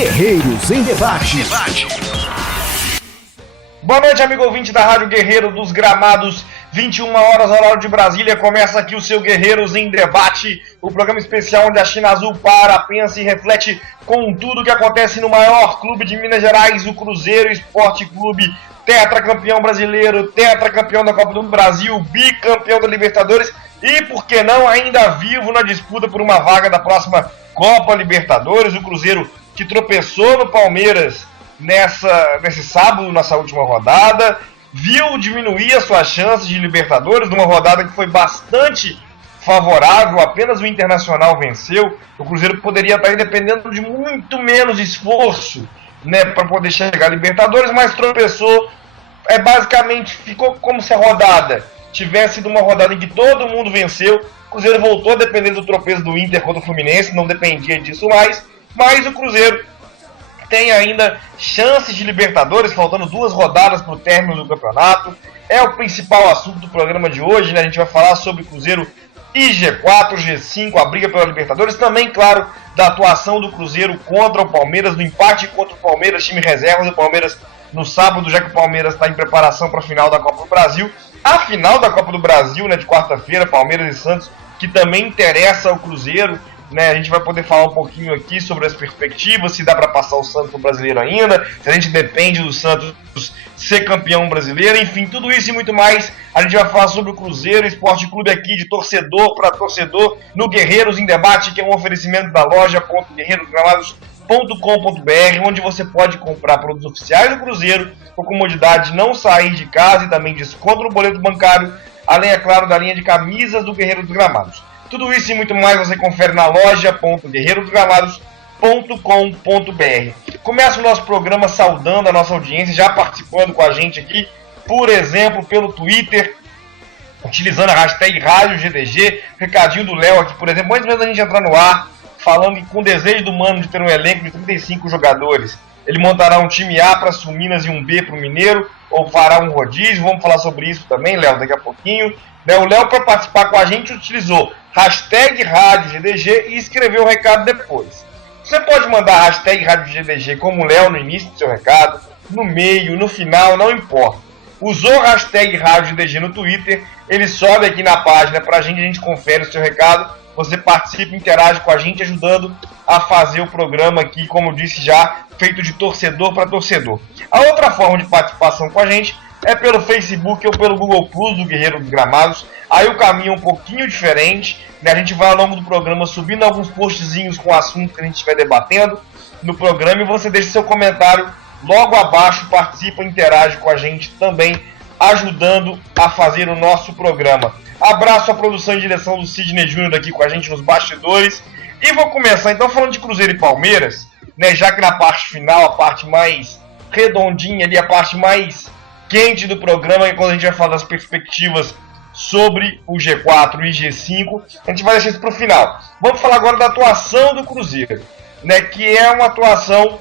Guerreiros em Debate. Boa noite, amigo ouvinte da Rádio Guerreiro dos Gramados. 21 horas, horário de Brasília. Começa aqui o seu Guerreiros em Debate, o programa especial onde a China Azul para, pensa e reflete com tudo o que acontece no maior clube de Minas Gerais, o Cruzeiro Esporte Clube, tetracampeão brasileiro, tetracampeão da Copa do Brasil, bicampeão da Libertadores e, por que não, ainda vivo na disputa por uma vaga da próxima Copa Libertadores. O Cruzeiro que tropeçou no Palmeiras nesse sábado, nessa última rodada, viu diminuir as suas chances de Libertadores, numa rodada que foi bastante favorável, apenas o Internacional venceu. O Cruzeiro poderia estar aí dependendo de muito menos esforço, para poder chegar à Libertadores, mas tropeçou. Basicamente ficou como se a rodada tivesse sido uma rodada em que todo mundo venceu. O Cruzeiro voltou a depender do tropeço do Inter contra o Fluminense, não dependia disso mais, mas o Cruzeiro tem ainda chances de Libertadores, faltando 2 rodadas para o término do campeonato. É o principal assunto do programa de hoje, A gente vai falar sobre Cruzeiro e G4, G5, a briga pela Libertadores. Também, claro, da atuação do Cruzeiro contra o Palmeiras, do empate contra o Palmeiras, time reserva do Palmeiras no sábado, já que o Palmeiras está em preparação para a final da Copa do Brasil. A final da Copa do Brasil, de quarta-feira, Palmeiras e Santos, que também interessa ao Cruzeiro. A gente vai poder falar um pouquinho aqui sobre as perspectivas, se dá para passar o Santos no brasileiro ainda, se a gente depende do Santos ser campeão brasileiro, enfim, tudo isso e muito mais. A gente vai falar sobre o Cruzeiro Esporte Clube aqui, de torcedor para torcedor, no Guerreiros em Debate, que é um oferecimento da loja.guerreirosgramados.com.br, onde você pode comprar produtos oficiais do Cruzeiro, com comodidade, não sair de casa e também desconto no boleto bancário, além, é claro, da linha de camisas do Guerreiro dos Gramados. Tudo isso e muito mais você confere na loja.guerreirosgramados.com.br. Começa o nosso programa saudando a nossa audiência, já participando com a gente aqui, por exemplo, pelo Twitter, utilizando a hashtag RádioGDG, recadinho do Léo aqui, por exemplo, antes mesmo da gente entrar no ar, falando que com o desejo do Mano de ter um elenco de 35 jogadores, ele montará um time A para o Minas e um B para o Mineiro, ou fará um rodízio. Vamos falar sobre isso também, Léo, daqui a pouquinho. O Léo, para participar com a gente, utilizou hashtag RádioGDG e escreveu o recado depois. Você pode mandar a hashtag RádioGDG como o Léo no início do seu recado, no meio, no final, não importa. Usou a hashtag RádioGDG no Twitter, ele sobe aqui na página para a gente confere o seu recado, você participa, interage com a gente, ajudando a fazer o programa aqui, como disse já, feito de torcedor para torcedor. A outra forma de participação com a gente é pelo Facebook ou pelo Google Plus do Guerreiro dos Gramados. Aí o caminho é um pouquinho diferente, A gente vai ao longo do programa subindo alguns postzinhos com o assunto que a gente estiver debatendo no programa, e você deixa seu comentário logo abaixo, participa, interage com a gente também, ajudando a fazer o nosso programa. Abraço à produção e direção do Sidney Júnior aqui com a gente nos bastidores. E vou começar então falando de Cruzeiro e Palmeiras, já que na parte final, a parte mais redondinha ali, a parte mais quente do programa, é quando a gente vai falar das perspectivas sobre o G4 e G5, a gente vai deixar isso para o final. Vamos falar agora da atuação do Cruzeiro, que é uma atuação,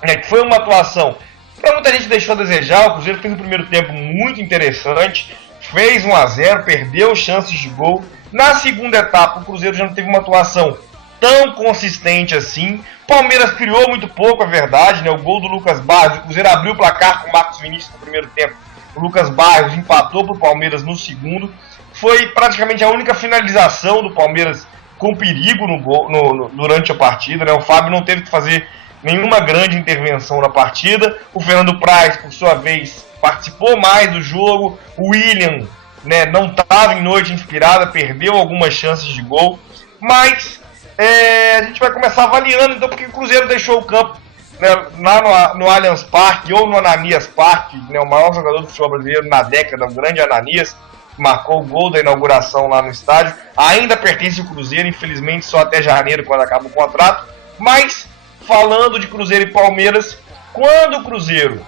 que foi uma atuação para muita gente deixou a desejar. O Cruzeiro fez um primeiro tempo muito interessante, fez 1-0, perdeu chances de gol. Na segunda etapa, o Cruzeiro já não teve uma atuação tão consistente assim. Palmeiras criou muito pouco, é verdade, O gol do Lucas Barros, o Cruzeiro abriu o placar com o Marcos Vinícius no primeiro tempo. O Lucas Barros empatou para o Palmeiras no segundo. Foi praticamente a única finalização do Palmeiras com perigo no gol, durante a partida, O Fábio não teve que fazer nenhuma grande intervenção na partida. O Fernando Praz, por sua vez, participou mais do jogo. O William, não estava em noite inspirada, perdeu algumas chances de gol. Mas a gente vai começar avaliando, então, porque o Cruzeiro deixou o campo lá no Allianz Parque ou no Ananias Parque, o maior jogador do futebol brasileiro na década, o grande Ananias, marcou o gol da inauguração lá no estádio. Ainda pertence ao Cruzeiro, infelizmente só até janeiro, quando acaba o contrato. Mas, falando de Cruzeiro e Palmeiras, quando o Cruzeiro,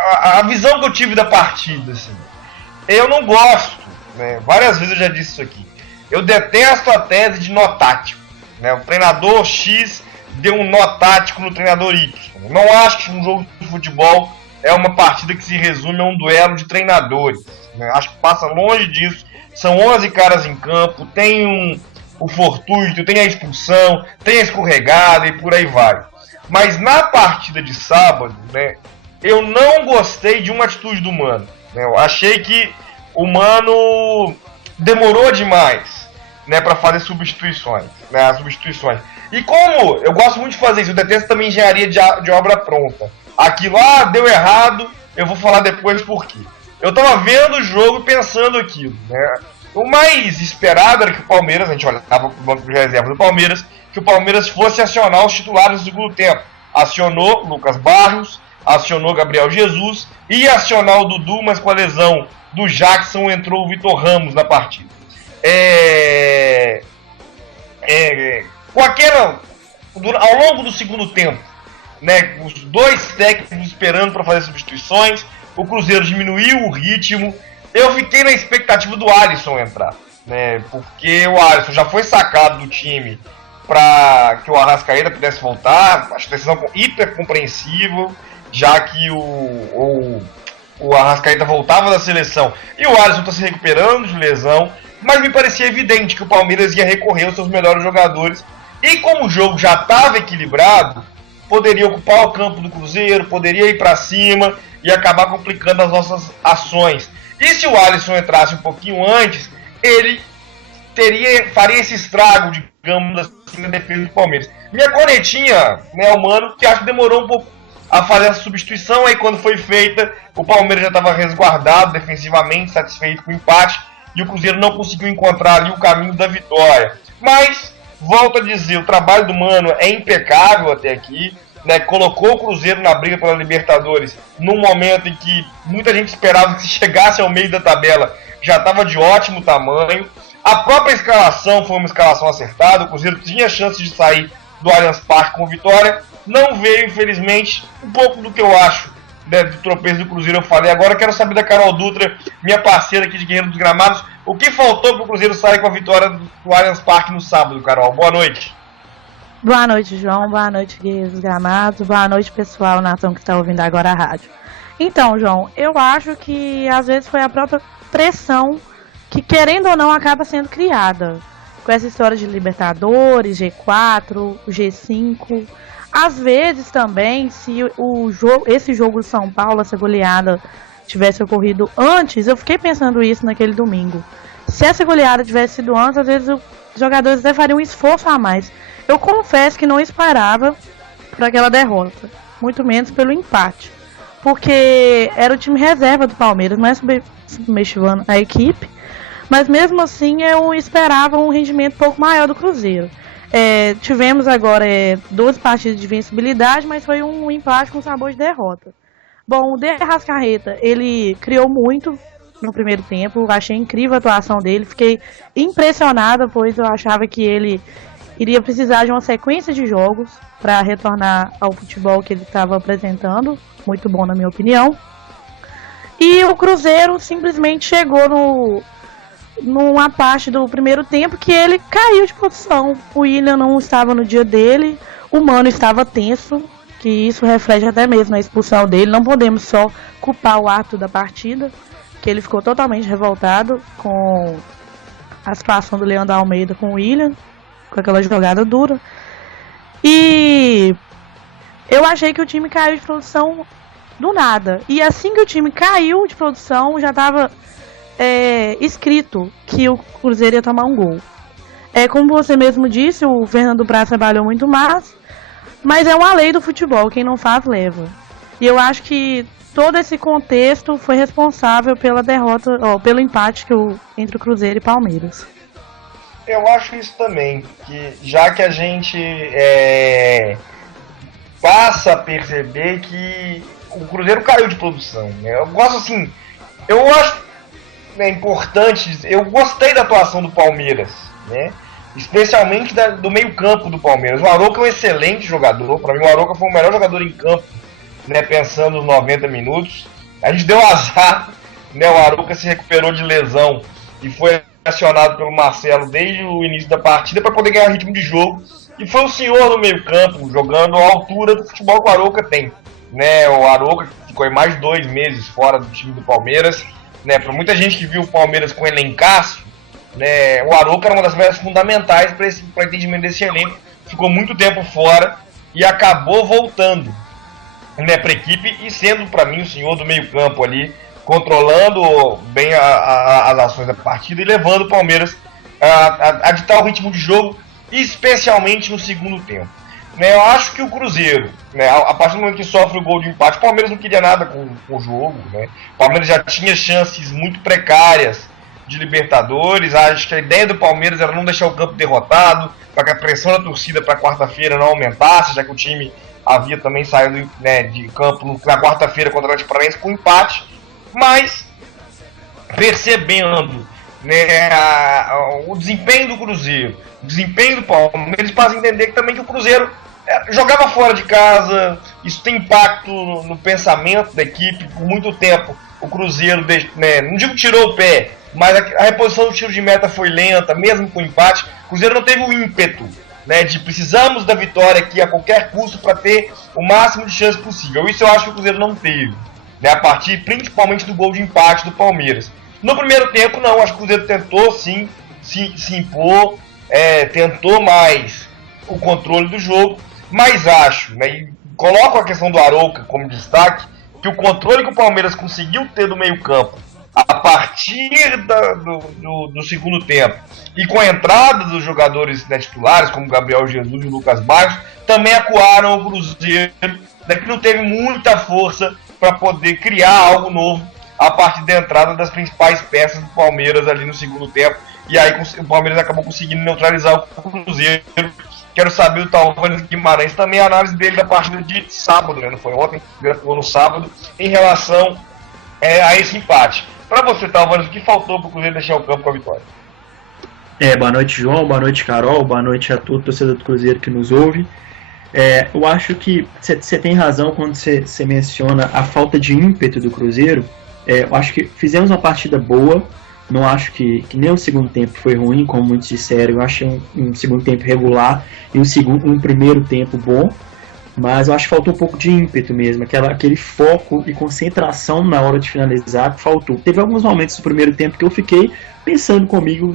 a visão que eu tive da partida, assim, eu não gosto, várias vezes eu já disse isso aqui, eu detesto a tese de nó tático, o treinador X deu um nó tático no treinador Y. Não acho que um jogo de futebol é uma partida que se resume a um duelo de treinadores, Acho que passa longe disso. São 11 caras em campo, tem o fortuito, tem a expulsão, tem a escorregada e por aí vai. Mas na partida de sábado, né, eu não gostei de uma atitude do Mano. Né, eu achei que o Mano demorou demais, né, para fazer substituições, né, as substituições. E como eu gosto muito de fazer isso, eu detesto também engenharia de obra pronta. Aquilo, deu errado, eu vou falar depois por quê. Eu tava vendo o jogo e pensando aquilo, né? O mais esperado era que o Palmeiras, a gente olhava pro banco de reserva do Palmeiras, que o Palmeiras fosse acionar os titulares no segundo tempo. Acionou Lucas Barros, acionou Gabriel Jesus, ia acionar o Dudu, mas com a lesão do Jackson entrou o Vitor Ramos na partida. Ao longo do segundo tempo, né, os dois técnicos esperando para fazer substituições, o Cruzeiro diminuiu o ritmo. Eu fiquei na expectativa do Alisson entrar, né, porque o Alisson já foi sacado do time para que o Arrascaeta pudesse voltar. Acho que decisão hiper compreensível, já que o Arrascaeta voltava da seleção e o Alisson está se recuperando de lesão, mas me parecia evidente que o Palmeiras ia recorrer aos seus melhores jogadores, e como o jogo já estava equilibrado, poderia ocupar o campo do Cruzeiro, poderia ir para cima e acabar complicando as nossas ações. E se o Alisson entrasse um pouquinho antes, ele faria esse estrago, digamos assim, na defesa do Palmeiras. Minha cornetinha, né, o Mano, que acho que demorou um pouco a fazer essa substituição. Aí quando foi feita, o Palmeiras já estava resguardado defensivamente, satisfeito com o empate, e o Cruzeiro não conseguiu encontrar ali o caminho da vitória. Mas, volto a dizer, o trabalho do Mano é impecável até aqui, né? Colocou o Cruzeiro na briga pela Libertadores num momento em que muita gente esperava que se chegasse ao meio da tabela já estava de ótimo tamanho. A própria escalação foi uma escalação acertada, o Cruzeiro tinha chance de sair do Allianz Parque com vitória, não veio, infelizmente. Um pouco do que eu acho, né, do tropeço do Cruzeiro eu falei. Agora quero saber da Carol Dutra, minha parceira aqui de Guerreiro dos Gramados, o que faltou para o Cruzeiro sair com a vitória do Allianz Parque no sábado, Carol? Boa noite. Boa noite, João. Boa noite, Guerreiros dos Gramados. Boa noite, pessoal, nação que está ouvindo agora a rádio. Então, João, eu acho que às vezes foi a própria pressão que, querendo ou não, acaba sendo criada. Com essa história de Libertadores, G4, G5. Às vezes também, se esse jogo de São Paulo, essa goleada, tivesse ocorrido antes, eu fiquei pensando isso naquele domingo. Se essa goleada tivesse sido antes, às vezes os jogadores até fariam um esforço a mais. Eu confesso que não esperava por aquela derrota, muito menos pelo empate, porque era o time reserva do Palmeiras, não é subestimando a equipe, mas mesmo assim eu esperava um rendimento um pouco maior do Cruzeiro. Tivemos agora 12 partidas de vencibilidade, mas foi um empate com sabor de derrota. Bom, o De Arrascaeta, ele criou muito no primeiro tempo, achei incrível a atuação dele, fiquei impressionada, pois eu achava que ele iria precisar de uma sequência de jogos para retornar ao futebol que ele estava apresentando, muito bom na minha opinião. E o Cruzeiro simplesmente chegou numa parte do primeiro tempo que ele caiu de posição. O Willian não estava no dia dele, o Mano estava tenso, que isso reflete até mesmo na expulsão dele. Não podemos só culpar o árbitro da partida, que ele ficou totalmente revoltado com a situação do Leandro Almeida com o Willian, com aquela jogada dura. E eu achei que o time caiu de produção do nada. E assim que o time caiu de produção, já estava escrito que o Cruzeiro ia tomar um gol. Como você mesmo disse, o Fernando Praz trabalhou muito mais, mas é uma lei do futebol, quem não faz leva. E eu acho que todo esse contexto foi responsável pela derrota, pelo empate entre o Cruzeiro e Palmeiras. Eu acho isso também, que já que a gente passa a perceber que o Cruzeiro caiu de produção, né? Eu gosto assim, eu acho importante dizer, eu gostei da atuação do Palmeiras, né? Especialmente do meio campo do Palmeiras. O Arouca é um excelente jogador, para mim o Arouca foi o melhor jogador em campo, né, pensando nos 90 minutos. A gente deu azar, né? O Arouca se recuperou de lesão e foi acionado pelo Marcelo desde o início da partida para poder ganhar ritmo de jogo, e foi o senhor no meio campo, jogando à altura do futebol que o Arouca tem, né? O Arouca ficou mais de 2 meses fora do time do Palmeiras, né? Para muita gente que viu o Palmeiras com elencaço, né, o Arouca era uma das peças fundamentais para o entendimento desse elenco. Ficou muito tempo fora e acabou voltando, né, para a equipe e sendo, para mim, o senhor do meio campo ali, controlando bem as ações da partida e levando o Palmeiras a ditar o ritmo de jogo, especialmente no segundo tempo. Né, eu acho que o Cruzeiro, né, a partir do momento que sofre o gol de empate, o Palmeiras não queria nada com o jogo. Né? O Palmeiras já tinha chances muito precárias de Libertadores. Acho que a ideia do Palmeiras era não deixar o campo derrotado, para que a pressão da torcida para quarta-feira não aumentasse, já que o time havia também saído, né, de campo na quarta-feira contra o Atlético Paranaense com empate. Mas, percebendo, né, o desempenho do Cruzeiro, o desempenho do Palmeiras, faz entender também que o Cruzeiro jogava fora de casa. Isso tem impacto no pensamento da equipe. Por muito tempo o Cruzeiro, né, não digo tirou o pé, mas a reposição do tiro de meta foi lenta, mesmo com empate. O Cruzeiro não teve o ímpeto, né, de precisamos da vitória aqui a qualquer custo para ter o máximo de chance possível. Isso eu acho que o Cruzeiro não teve, né, a partir principalmente do gol de empate do Palmeiras. No primeiro tempo não, acho que o Cruzeiro tentou sim se impor, tentou mais o controle do jogo, mas acho, né, e coloco a questão do Arouca como destaque, que o controle que o Palmeiras conseguiu ter do meio campo a partir do segundo tempo e com a entrada dos jogadores, né, titulares como Gabriel Jesus e Lucas Barros, também acuaram o Cruzeiro, né, que não teve muita força para poder criar algo novo a partir da entrada das principais peças do Palmeiras ali no segundo tempo. E aí o Palmeiras acabou conseguindo neutralizar o Cruzeiro. Quero saber do Talvares Guimarães também a análise dele da partida de sábado, né? Não foi ontem, no sábado, em relação a esse empate. Para você, Talvares, o que faltou para o Cruzeiro deixar o campo com a vitória? Boa noite, João, boa noite, Carol, boa noite a todo torcedor do Cruzeiro que nos ouve. Eu acho que você tem razão quando você menciona a falta de ímpeto do Cruzeiro. Eu acho que fizemos uma partida boa, não acho que nem o segundo tempo foi ruim, como muitos disseram. Eu achei um segundo tempo regular e um primeiro tempo bom, mas eu acho que faltou um pouco de ímpeto mesmo, aquele foco e concentração na hora de finalizar que faltou. Teve alguns momentos do primeiro tempo que eu fiquei pensando comigo,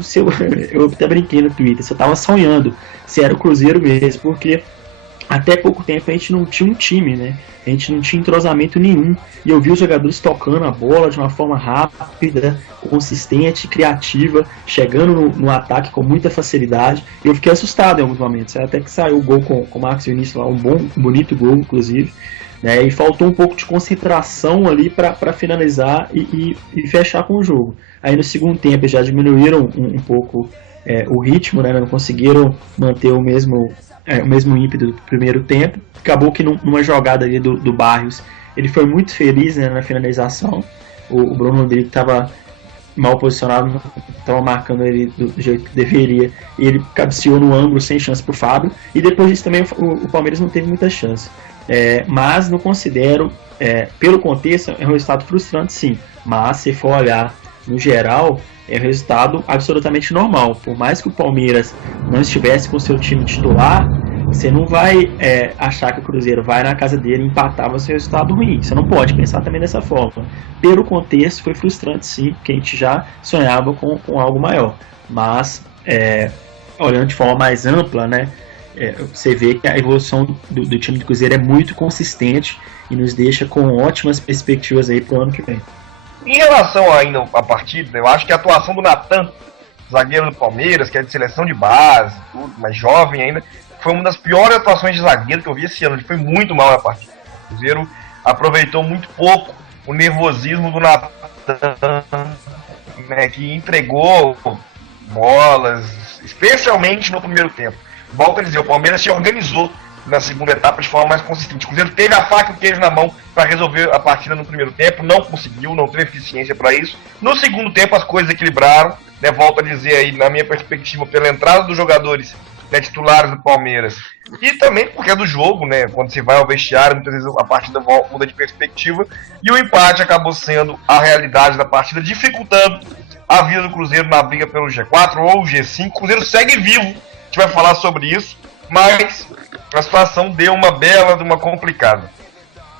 eu até brinquei no Twitter, se eu estava sonhando, se era o Cruzeiro mesmo, porque até pouco tempo a gente não tinha um time, né? A gente não tinha entrosamento nenhum. E eu vi os jogadores tocando a bola de uma forma rápida, consistente, criativa, chegando no ataque com muita facilidade. E eu fiquei assustado em alguns momentos. Até que saiu o gol com o Marcos Vinícius lá, um bonito gol, inclusive. Né? E faltou um pouco de concentração ali para finalizar e fechar com o jogo. Aí no segundo tempo já diminuíram um pouco o ritmo, né? Não conseguiram manter o mesmo ímpeto do primeiro tempo. Acabou que numa jogada ali do Barrios, ele foi muito feliz, né, na finalização. O Bruno Rodrigues estava mal posicionado, estava marcando ele do jeito que deveria, e ele cabeceou no ângulo sem chance para o Fábio. E depois disso também o Palmeiras não teve muita chance. Mas não considero, pelo contexto, é um resultado frustrante, sim. Mas se for olhar no geral, é um resultado absolutamente normal. Por mais que o Palmeiras não estivesse com seu time titular, você não vai achar que o Cruzeiro vai na casa dele e empatar, vai ser um resultado ruim. Você não pode pensar também dessa forma. Pelo contexto, foi frustrante sim, porque a gente já sonhava com algo maior. Mas, olhando de forma mais ampla, né, você vê que a evolução do time do Cruzeiro é muito consistente e nos deixa com ótimas perspectivas aí para o ano que vem. Em relação ainda à partida, eu acho que a atuação do Natan, zagueiro do Palmeiras, que é de seleção de base, tudo, mas jovem ainda, foi uma das piores atuações de zagueiro que eu vi esse ano. Ele foi muito mal na partida. O Cruzeiro aproveitou muito pouco o nervosismo do Natan, né, que entregou bolas, especialmente no primeiro tempo. Volto a dizer, o Palmeiras se organizou na segunda etapa de forma mais consistente. O Cruzeiro teve a faca e o queijo na mão para resolver a partida no primeiro tempo, não conseguiu, não teve eficiência para isso. No segundo tempo as coisas equilibraram, né, volto a dizer aí, na minha perspectiva, pela entrada dos jogadores, né, titulares do Palmeiras, e também porque é do jogo, né, quando você vai ao vestiário, muitas vezes a partida muda de perspectiva, e o empate acabou sendo a realidade da partida, dificultando a vida do Cruzeiro na briga pelo G4 ou G5. O Cruzeiro segue vivo, a gente vai falar sobre isso, mas a situação deu uma bela de uma complicada.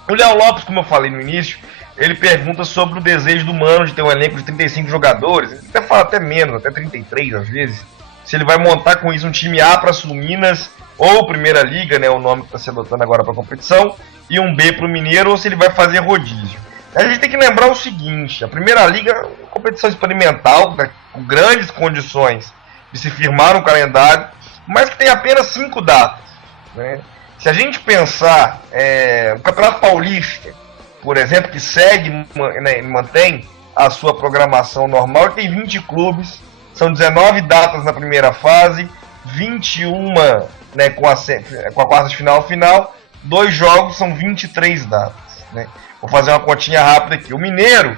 O Léo Lopes, como eu falei no início, ele pergunta sobre o desejo do Mano de ter um elenco de 35 jogadores, ele até fala até menos, até 33 às vezes, se ele vai montar com isso um time A para Sul Minas, ou Primeira Liga, né, o nome que está se adotando agora para a competição, e um B para o Mineiro, ou se ele vai fazer rodízio. A gente tem que lembrar o seguinte, a Primeira Liga é uma competição experimental, né, com grandes condições de se firmar um calendário, mas que tem apenas 5 datas, né? Se a gente pensar o Campeonato Paulista, por exemplo, que segue, né, mantém a sua programação normal, tem 20 clubes, são 19 datas na primeira fase, 21, né, com a quarta de final, 2 jogos são 23 datas, né? Vou fazer uma continha rápida aqui. O Mineiro,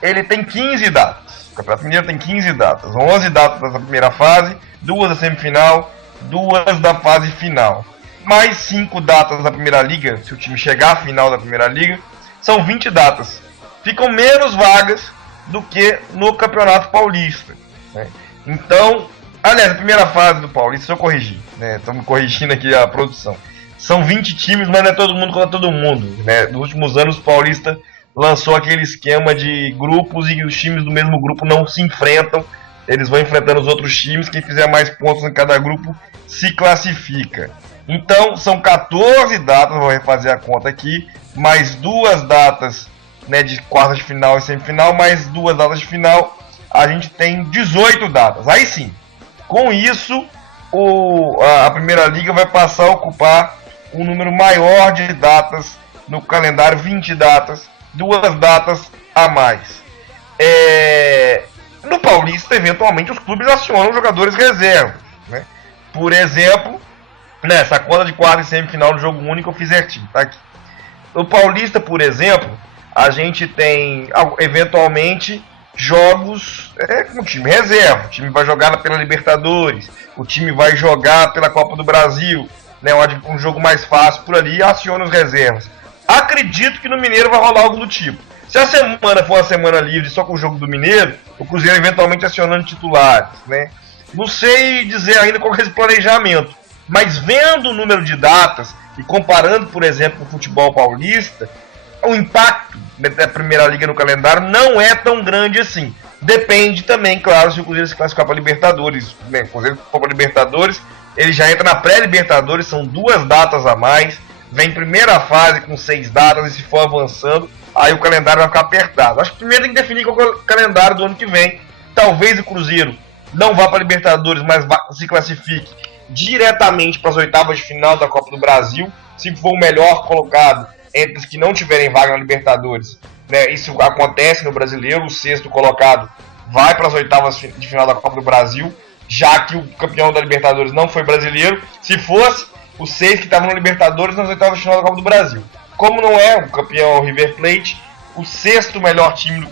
ele tem 15 datas. O Campeonato Mineiro tem 15 datas. 11 datas da primeira fase, 2 da semifinal, 2 da fase final. Mais 5 datas da Primeira Liga, se o time chegar à final da Primeira Liga, são 20 datas. Ficam menos vagas do que no Campeonato Paulista, né? Então, aliás, a primeira fase do Paulista, deixa eu corrigir, né? Estamos corrigindo aqui a produção. São 20 times, mas não é todo mundo contra todo mundo, né? Nos últimos anos, o Paulista lançou aquele esquema de grupos e os times do mesmo grupo não se enfrentam. Eles vão enfrentando os outros times, quem fizer mais pontos em cada grupo se classifica. Então, são 14 datas, vou refazer a conta aqui, mais 2 datas, né, de quarta de final e semifinal, mais 2 datas de final, a gente tem 18 datas. Aí sim, com isso, a Primeira Liga vai passar a ocupar um número maior de datas no calendário, 20 datas, 2 datas a mais. No Paulista, eventualmente, os clubes acionam jogadores reservas, né? Por exemplo, nessa conta de quarta e semifinal do jogo único, eu fiz certinho, tá aqui. No Paulista, por exemplo, a gente tem, eventualmente, jogos com o time reserva. O time vai jogar pela Libertadores, o time vai jogar pela Copa do Brasil, né, um jogo mais fácil por ali, e aciona os reservas. Acredito que no Mineiro vai rolar algo do tipo. Se a semana for uma semana livre só com o jogo do Mineiro, o Cruzeiro eventualmente acionando titulares, né? Não sei dizer ainda qual é esse planejamento, mas vendo o número de datas e comparando, por exemplo, com o futebol paulista, o impacto da Primeira Liga no calendário não é tão grande assim. Depende também, claro, se o Cruzeiro se classificar para a Libertadores, né? O Cruzeiro for para a Libertadores, ele já entra na pré-Libertadores, são 2 datas a mais, vem primeira fase com 6 datas, e se for avançando, aí o calendário vai ficar apertado. Acho que primeiro tem que definir qual é o calendário do ano que vem. Talvez o Cruzeiro não vá para a Libertadores, mas se classifique diretamente para as oitavas de final da Copa do Brasil, se for o melhor colocado entre os que não tiverem vaga na Libertadores, né? Isso acontece no Brasileiro, o 6º colocado vai para as oitavas de final da Copa do Brasil, já que o campeão da Libertadores não foi brasileiro. Se fosse, os 6 que estavam na Libertadores nas oitavas de final da Copa do Brasil. Como não é o campeão o River Plate, o 6º melhor time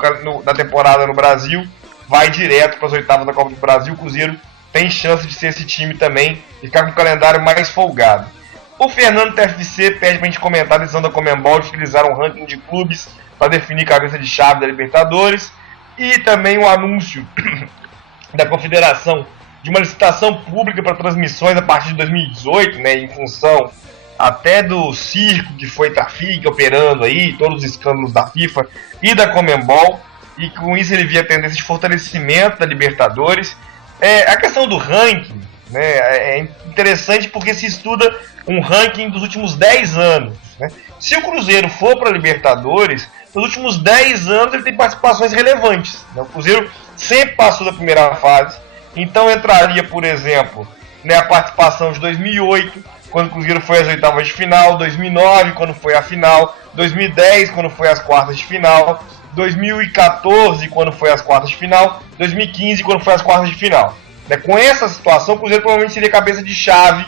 da temporada no Brasil vai direto para as oitavas da Copa do Brasil. O Cruzeiro tem chance de ser esse time também e ficar com o calendário mais folgado. O Fernando TFC pede para a gente comentar a decisão da Conmebol de utilizar um ranking de clubes para definir cabeça de chave da Libertadores, e também o anúncio da Confederação de uma licitação pública para transmissões a partir de 2018, né, em função até do circo que foi Trafic operando aí, todos os escândalos da FIFA e da Conmebol, e com isso ele via a tendência de fortalecimento da Libertadores. A questão do ranking, né, é interessante porque se estuda um ranking dos últimos 10 anos, né? Se o Cruzeiro for para a Libertadores, nos últimos 10 anos ele tem participações relevantes, né? O Cruzeiro sempre passou da primeira fase, então entraria, por exemplo, né, a participação de 2008, quando o Cruzeiro foi às oitavas de final, 2009, quando foi a final, 2010, quando foi às quartas de final, 2014, quando foi às quartas de final, 2015, quando foi às quartas de final. Né, com essa situação, o Cruzeiro provavelmente seria cabeça de chave,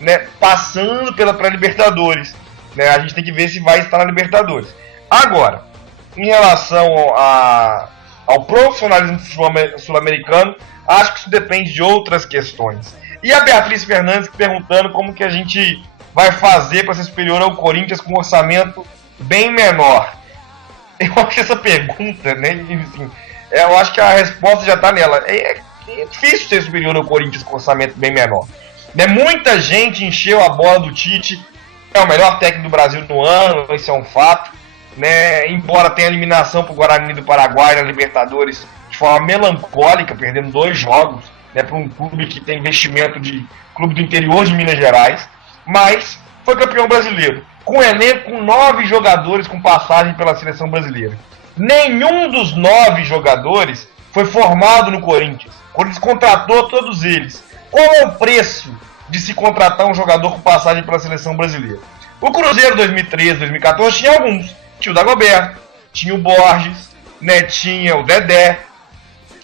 né, passando pela pré-Libertadores. Né, a gente tem que ver se vai estar na Libertadores. Agora, em relação ao profissionalismo sul-americano, acho que isso depende de outras questões. E a Beatriz Fernandes perguntando como que a gente vai fazer para ser superior ao Corinthians com um orçamento bem menor. Eu acho que essa pergunta, né, enfim, eu acho que a resposta já está nela. É difícil ser superior ao Corinthians com um orçamento bem menor. Né, muita gente encheu a bola do Tite, é o melhor técnico do Brasil no ano, isso é um fato. né, embora tenha eliminação para o Guarani do Paraguai na Libertadores de forma melancólica, perdendo 2 jogos, né, para um clube que tem investimento de clube do interior de Minas Gerais, mas foi campeão brasileiro, com um elenco com 9 jogadores com passagem pela seleção brasileira. Nenhum dos 9 jogadores foi formado no Corinthians. O Corinthians contratou todos eles. Qual é o preço de se contratar um jogador com passagem pela seleção brasileira? O Cruzeiro 2013, 2014 tinha alguns. Tinha o Dagoberto, tinha o Borges, né, tinha o Dedé,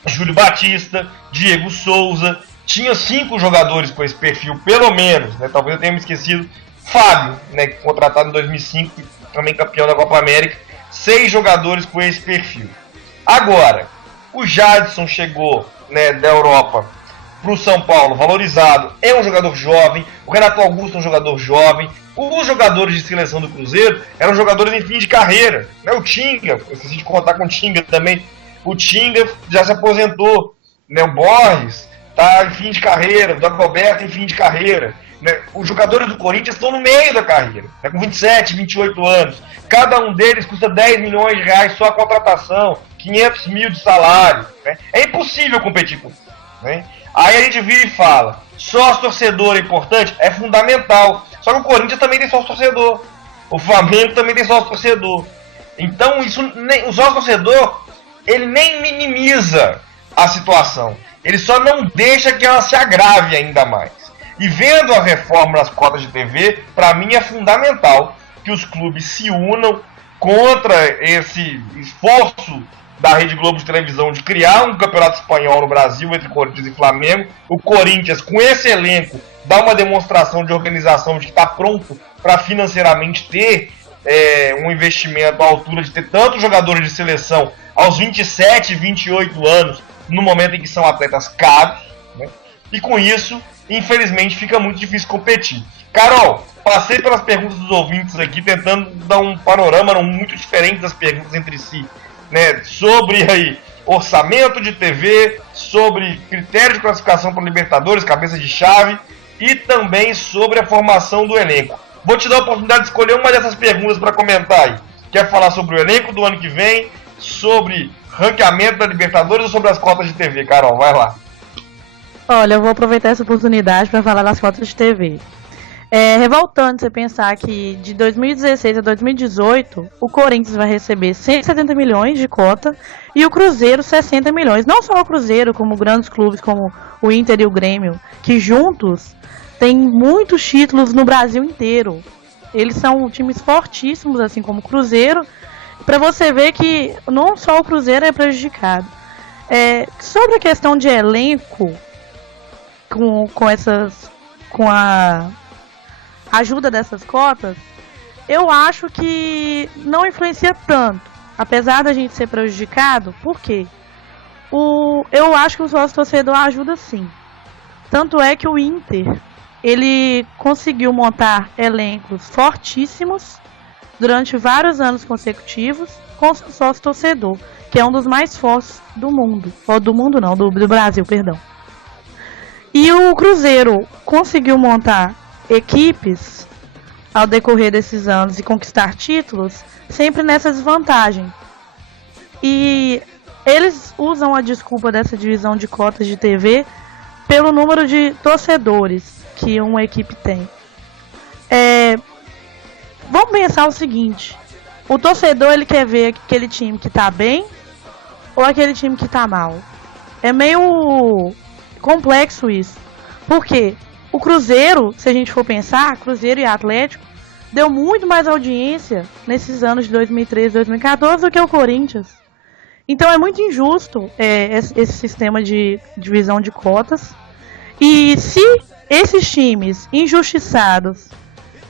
Júlio Batista, Diego Souza. Tinha 5 jogadores com esse perfil, pelo menos, né? Talvez eu tenha me esquecido. Fábio, né, contratado em 2005, também campeão da Copa América. 6 jogadores com esse perfil. Agora, o Jadson chegou, né, da Europa para o São Paulo, valorizado, é um jogador jovem. O Renato Augusto é um jogador jovem. Os jogadores de seleção do Cruzeiro eram jogadores em fim de carreira, né? O Tinga, eu esqueci de contar com o Tinga também. O Tinga já se aposentou, né? O Borges está em fim de carreira, o Dagoberto em fim de carreira, né? Os jogadores do Corinthians estão no meio da carreira, né? Com 27, 28 anos. Cada um deles custa 10 milhões de reais só a contratação, 500 mil de salário, né? É impossível competir com isso, né? Aí a gente vira e fala, sócio torcedor é importante? É fundamental. Só que o Corinthians também tem sócio torcedor. O Flamengo também tem sócio torcedor. Então isso, o sócio torcedor, ele nem minimiza a situação. Ele só não deixa que ela se agrave ainda mais. E vendo a reforma das cotas de TV, para mim é fundamental que os clubes se unam contra esse esforço da Rede Globo de televisão de criar um campeonato espanhol no Brasil entre Corinthians e Flamengo. O Corinthians, com esse elenco, dá uma demonstração de organização de que está pronto para financeiramente ter um investimento à altura de ter tantos jogadores de seleção aos 27, 28 anos, no momento em que são atletas caros, né? E com isso, infelizmente, fica muito difícil competir. Carol, passei pelas perguntas dos ouvintes aqui, tentando dar um panorama muito diferente das perguntas entre si, né, sobre aí, orçamento de TV, sobre critério de classificação para Libertadores, cabeça de chave, e também sobre a formação do elenco. Vou te dar a oportunidade de escolher uma dessas perguntas para comentar aí. Quer falar sobre o elenco do ano que vem, sobre ranqueamento da Libertadores ou sobre as cotas de TV, Carol? Vai lá. Olha, eu vou aproveitar essa oportunidade para falar das cotas de TV. É revoltante você pensar que de 2016 a 2018 o Corinthians vai receber 170 milhões de cota e o Cruzeiro 60 milhões. Não só o Cruzeiro, como grandes clubes como o Inter e o Grêmio, que juntos têm muitos títulos no Brasil inteiro. Eles são times fortíssimos, assim como o Cruzeiro, para você ver que não só o Cruzeiro é prejudicado. Sobre a questão de elenco, com a ajuda dessas cotas, eu acho que não influencia tanto, apesar da gente ser prejudicado. Por quê? Eu acho que o sócio torcedor ajuda sim. Tanto é que o Inter, ele conseguiu montar elencos fortíssimos durante vários anos consecutivos com o sócio torcedor, que é um dos mais fortes do mundo, ou do mundo não, do Brasil, perdão. E o Cruzeiro conseguiu montar equipes ao decorrer desses anos e conquistar títulos sempre nessa desvantagem. E eles usam a desculpa dessa divisão de cotas de TV pelo número de torcedores que uma equipe tem. Vamos pensar o seguinte: o torcedor, ele quer ver aquele time que tá bem ou aquele time que tá mal. É meio complexo isso. Por quê? O Cruzeiro, se a gente for pensar, Cruzeiro e Atlético, deu muito mais audiência nesses anos de 2013 e 2014 do que o Corinthians. Então é muito injusto esse sistema de divisão de cotas. E se esses times injustiçados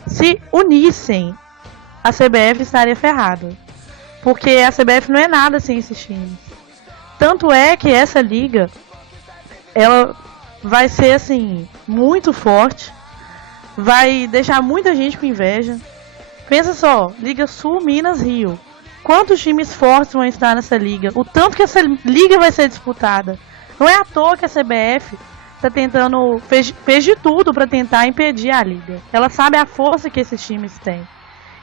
se unissem, a CBF estaria ferrada. Porque a CBF não é nada sem esses times. Tanto é que essa liga, ela vai ser assim, muito forte, vai deixar muita gente com inveja. Pensa só, Liga Sul, Minas, Rio. Quantos times fortes vão estar nessa liga? O tanto que essa liga vai ser disputada. Não é à toa que a CBF está tentando, fez de tudo para tentar impedir a liga. Ela sabe a força que esses times têm.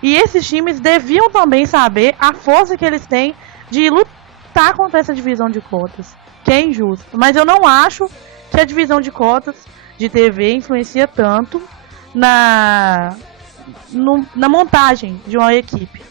E esses times deviam também saber a força que eles têm de lutar contra essa divisão de cotas, que é injusto. Mas eu não acho que a divisão de cotas de TV influencia tanto na montagem de uma equipe.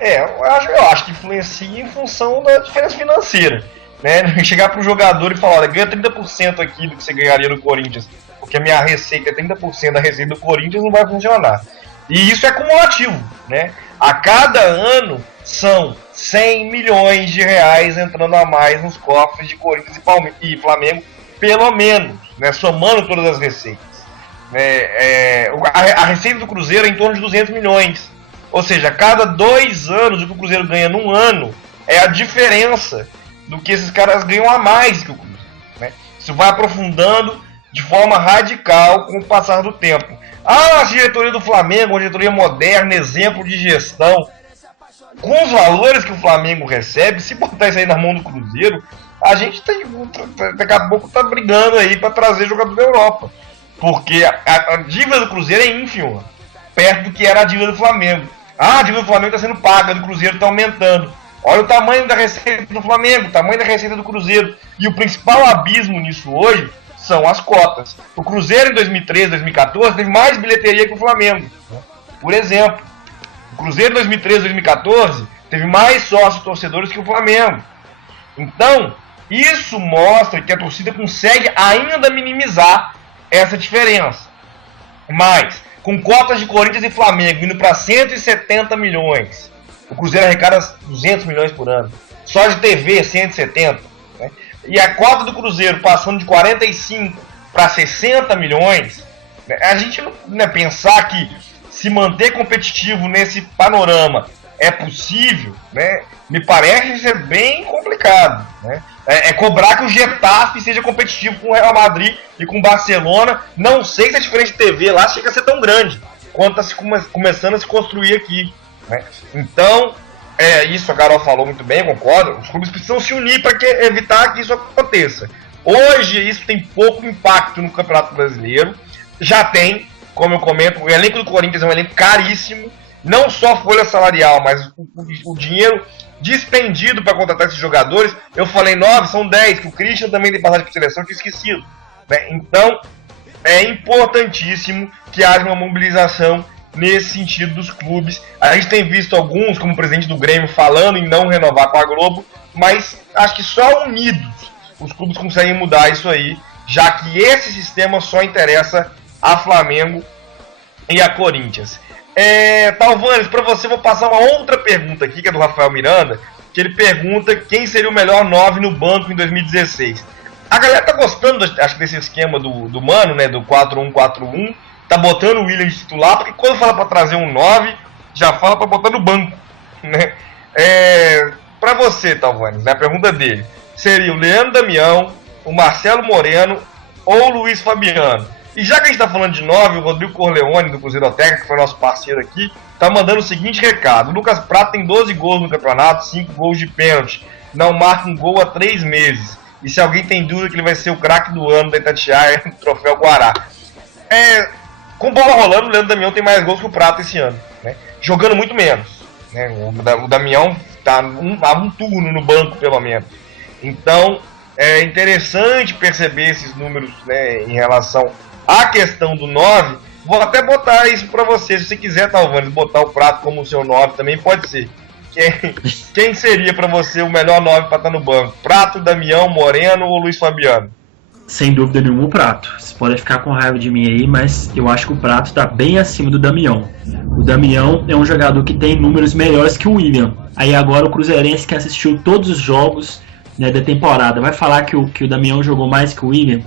Eu acho que influencia em função da diferença financeira. Né? Chegar para o jogador e falar, olha, ganha 30% aqui do que você ganharia no Corinthians, porque a minha receita é 30% da receita do Corinthians, não vai funcionar. E isso é cumulativo, né? A cada ano são 100 milhões de reais entrando a mais nos cofres de Corinthians e Flamengo, pelo menos, né? Somando todas as receitas. A receita do Cruzeiro é em torno de 200 milhões. Ou seja, a cada 2 anos, o que o Cruzeiro ganha num ano é a diferença do que esses caras ganham a mais que o Cruzeiro. Né? Isso vai aprofundando de forma radical com o passar do tempo. A diretoria do Flamengo, uma diretoria moderna, exemplo de gestão, com os valores que o Flamengo recebe, se botar isso aí na mão do Cruzeiro, a gente daqui a pouco tá brigando aí para trazer jogador da Europa. Porque a dívida do Cruzeiro é ínfima, perto do que era a dívida do Flamengo. A dívida do Flamengo está sendo paga, do Cruzeiro está aumentando. Olha o tamanho da receita do Flamengo, o tamanho da receita do Cruzeiro. E o principal abismo nisso hoje são as cotas. O Cruzeiro em 2013, 2014 teve mais bilheteria que o Flamengo. Por exemplo, o Cruzeiro em 2013, 2014 teve mais sócios torcedores que o Flamengo. Então, isso mostra que a torcida consegue ainda minimizar essa diferença. Mas, com cotas de Corinthians e Flamengo indo para 170 milhões, o Cruzeiro arrecada 200 milhões por ano. Só de TV, 170. Né? E a cota do Cruzeiro passando de 45 para 60 milhões, né? A gente não pensar que se manter competitivo nesse panorama é possível, né? Me parece ser bem complicado. Né? É cobrar que o Getafe seja competitivo com o Real Madrid e com o Barcelona. Não sei se a diferença de TV lá chega a ser tão grande quanto está começando a se construir aqui. Né? Então, isso a Carol falou muito bem, concordo. Os clubes precisam se unir para evitar que isso aconteça. Hoje isso tem pouco impacto no Campeonato Brasileiro. Já tem, como eu comento, o elenco do Corinthians é um elenco caríssimo. Não só folha salarial, mas o dinheiro dispendido para contratar esses jogadores. Eu falei 9, são 10, que o Christian também tem passagem por seleção, tinha esquecido. Né? Então, é importantíssimo que haja uma mobilização nesse sentido dos clubes. A gente tem visto alguns, como o presidente do Grêmio, falando em não renovar com a Globo, mas acho que só unidos os clubes conseguem mudar isso aí, já que esse sistema só interessa a Flamengo e a Corinthians. Talvanes, para você vou passar uma outra pergunta aqui, que é do Rafael Miranda, que ele pergunta quem seria o melhor 9 no banco em 2016. A galera tá gostando, acho que desse esquema do Mano, né, do 4-1-4-1, tá botando o William de titular, porque quando fala para trazer um 9, já fala para botar no banco, né? Para você, Talvanes, né, a pergunta dele seria o Leandro Damião, o Marcelo Moreno ou o Luiz Fabiano. E já que a gente está falando de 9, o Rodrigo Corleone, do Cruzeiro Oteca, que foi nosso parceiro aqui, está mandando o seguinte recado. O Lucas Prato tem 12 gols no campeonato, 5 gols de pênalti. Não marca um gol há 3 meses. E se alguém tem dúvida que ele vai ser o craque do ano da Itatiaia, no Troféu Guará. Com bola rolando, o Leandro Damião tem mais gols que o Prato esse ano. Né? Jogando muito menos. Né? O Damião está há um turno no banco, pelo menos. Então, é interessante perceber esses números, né, em relação a questão do 9, vou até botar isso pra você. Se você quiser, Talvanes, botar o Prato como o seu 9 também pode ser. Quem seria pra você o melhor 9 pra estar no banco? Prato, Damião, Moreno ou Luiz Fabiano? Sem dúvida nenhuma o Prato. Vocês podem ficar com raiva de mim aí, mas eu acho que o Prato tá bem acima do Damião. O Damião é um jogador que tem números melhores que o William. Aí agora o cruzeirense que assistiu todos os jogos, né, da temporada vai falar que o Damião jogou mais que o William?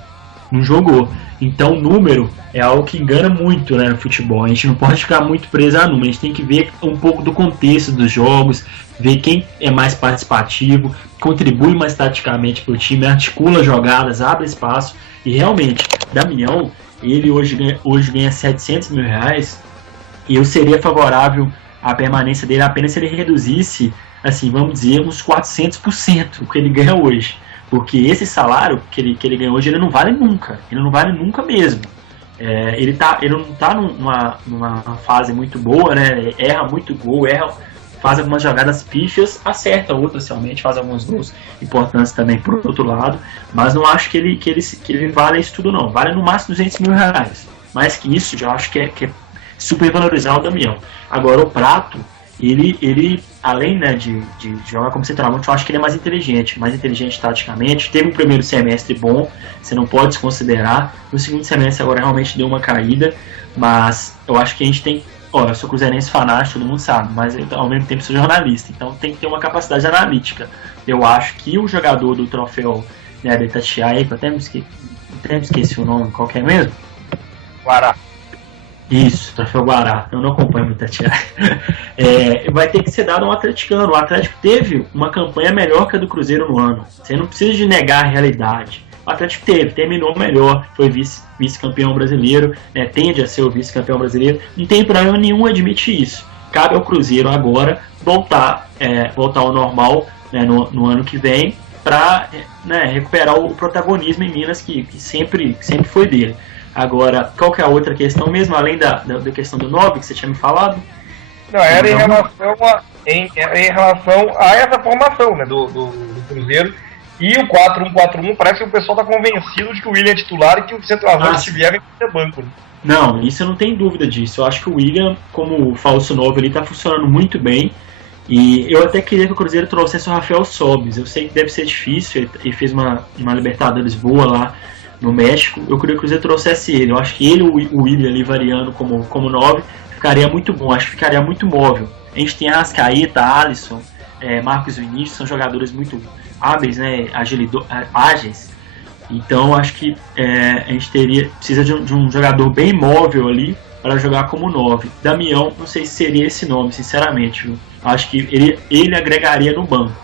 Não jogou. Então o número é algo que engana muito, né, no futebol. A gente não pode ficar muito preso a número. A gente tem que ver um pouco do contexto dos jogos, ver quem é mais participativo, contribui mais taticamente para o time, articula jogadas, abre espaço. E realmente, Damião, ele hoje ganha 700 mil reais, e eu seria favorável à permanência dele apenas se ele reduzisse, assim, vamos dizer, uns 400% o que ele ganha hoje. Porque esse salário que ele ganha hoje, ele não vale nunca. Ele não vale nunca mesmo. Ele não tá numa fase muito boa, né? Erra muito gol, faz algumas jogadas pífias, acerta outras realmente, faz alguns gols importantes também por outro lado, mas não acho que ele vale isso tudo não, vale no máximo R$200 mil. Mais que isso, já acho que é super valorizar o Damião. Agora o Prato, ele além, né, de jogar como centroavante, eu acho que ele é mais inteligente taticamente, teve um primeiro semestre bom, você não pode desconsiderar, no segundo semestre agora realmente deu uma caída, mas eu acho que a gente tem, eu sou cruzeirense fanático, todo mundo sabe, mas eu, ao mesmo tempo sou jornalista, então tem que ter uma capacidade analítica. Eu acho que o jogador do troféu, né, da Itatiaia, eu até me esqueci o nome, qual que é mesmo? Guará. Isso, troféu Guará, eu não acompanho muito Itatiaia. Vai ter que ser dado a um atleticano. O Atlético teve uma campanha melhor que a do Cruzeiro no ano. Você não precisa de negar a realidade. O Atlético terminou melhor, foi vice-campeão brasileiro, né, tende a ser o vice-campeão brasileiro. Não tem problema nenhum admitir isso. Cabe ao Cruzeiro agora voltar ao normal, né, no ano que vem, para, né, recuperar o protagonismo em Minas que sempre foi dele. Agora, qual que é a outra questão mesmo, além da questão do 9 que você tinha me falado? Não, era em relação a essa formação, né, do Cruzeiro. E o 4-1-4-1, parece que o pessoal está convencido de que o William é titular e que o centroavante vier vai ser banco. Né? Não, isso eu não tenho dúvida disso. Eu acho que o William, como falso 9, ele está funcionando muito bem. E eu até queria que o Cruzeiro trouxesse o Rafael Sobis. Eu sei que deve ser difícil, ele fez uma Libertadores boa lá no México. Eu queria que o Cruzeiro trouxesse ele. Eu acho que ele, o William ali variando como 9, ficaria muito bom. Acho que ficaria muito móvel. A gente tem Arrascaeta, Alisson, Marcos Vinícius, são jogadores muito hábeis, né, ágeis. Então acho que a gente precisa de um jogador bem móvel ali para jogar como 9. Damião, não sei se seria esse nome, sinceramente. Viu? Acho que ele agregaria no banco.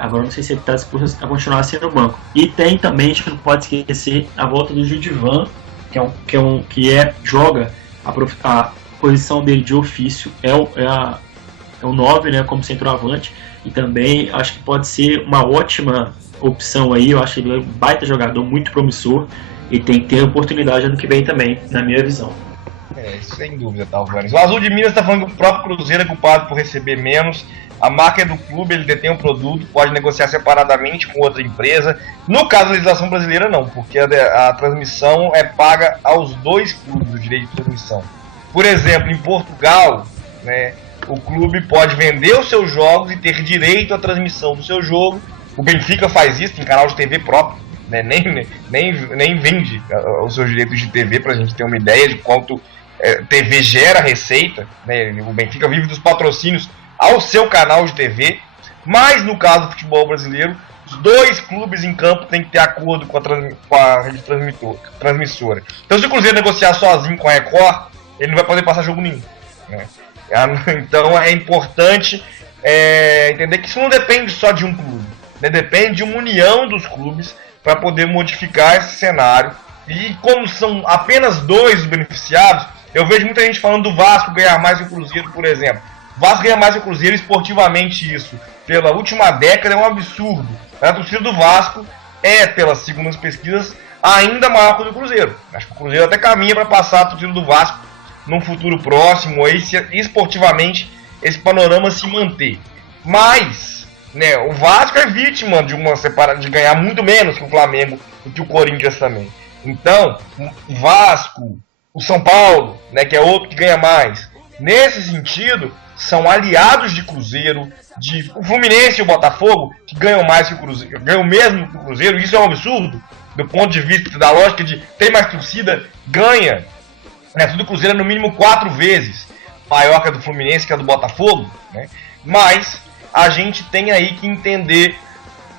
Agora não sei se ele está disposto a continuar sendo no banco. E tem também, a gente não pode esquecer, a volta do Judivan, joga a posição dele de ofício, é o 9, né, como centroavante. E também acho que pode ser uma ótima opção aí. Eu acho que ele é um baita jogador, muito promissor. E tem que ter oportunidade ano que vem também, na minha visão. Sem dúvida, Talvares. O Azul de Minas está falando que o próprio Cruzeiro é culpado por receber menos. A marca é do clube, ele detém o produto, pode negociar separadamente com outra empresa. No caso da legislação brasileira, não, porque a transmissão é paga aos dois clubes, o direito de transmissão. Por exemplo, em Portugal, né, o clube pode vender os seus jogos e ter direito à transmissão do seu jogo. O Benfica faz isso, tem canal de TV próprio, né? nem vende os seus direitos de TV, para a gente ter uma ideia de quanto TV gera receita. Né? O Benfica vive dos patrocínios ao seu canal de TV. Mas no caso do futebol brasileiro, os dois clubes em campo têm que ter acordo com a rede transmissora. Então, se o Cruzeiro negociar sozinho com a Record, ele não vai poder passar jogo nenhum, né? Então é importante entender que isso não depende só de um clube, né? Depende de uma união dos clubes para poder modificar esse cenário. E como são apenas dois os beneficiados, eu vejo muita gente falando do Vasco ganhar mais que o Cruzeiro, por exemplo. O Vasco ganha mais que o Cruzeiro esportivamente, isso pela última década é um absurdo. A torcida do Vasco pelas segundas pesquisas, ainda maior que o do Cruzeiro. Acho que o Cruzeiro até caminha para passar a torcida do Vasco num futuro próximo, aí, se esportivamente esse panorama se manter. Mas, né, o Vasco é vítima de ganhar muito menos que o Flamengo e que o Corinthians também. Então, o Vasco, o São Paulo, né, que é outro que ganha mais, nesse sentido, são aliados de Cruzeiro, o Fluminense e o Botafogo, que ganham mais que o Cruzeiro, ganham mesmo que o Cruzeiro. Isso é um absurdo, do ponto de vista da lógica de ter mais torcida, ganha. A torcida do Cruzeiro é no mínimo 4 vezes maior que a do Fluminense, que a do Botafogo, né? Mas a gente tem aí que entender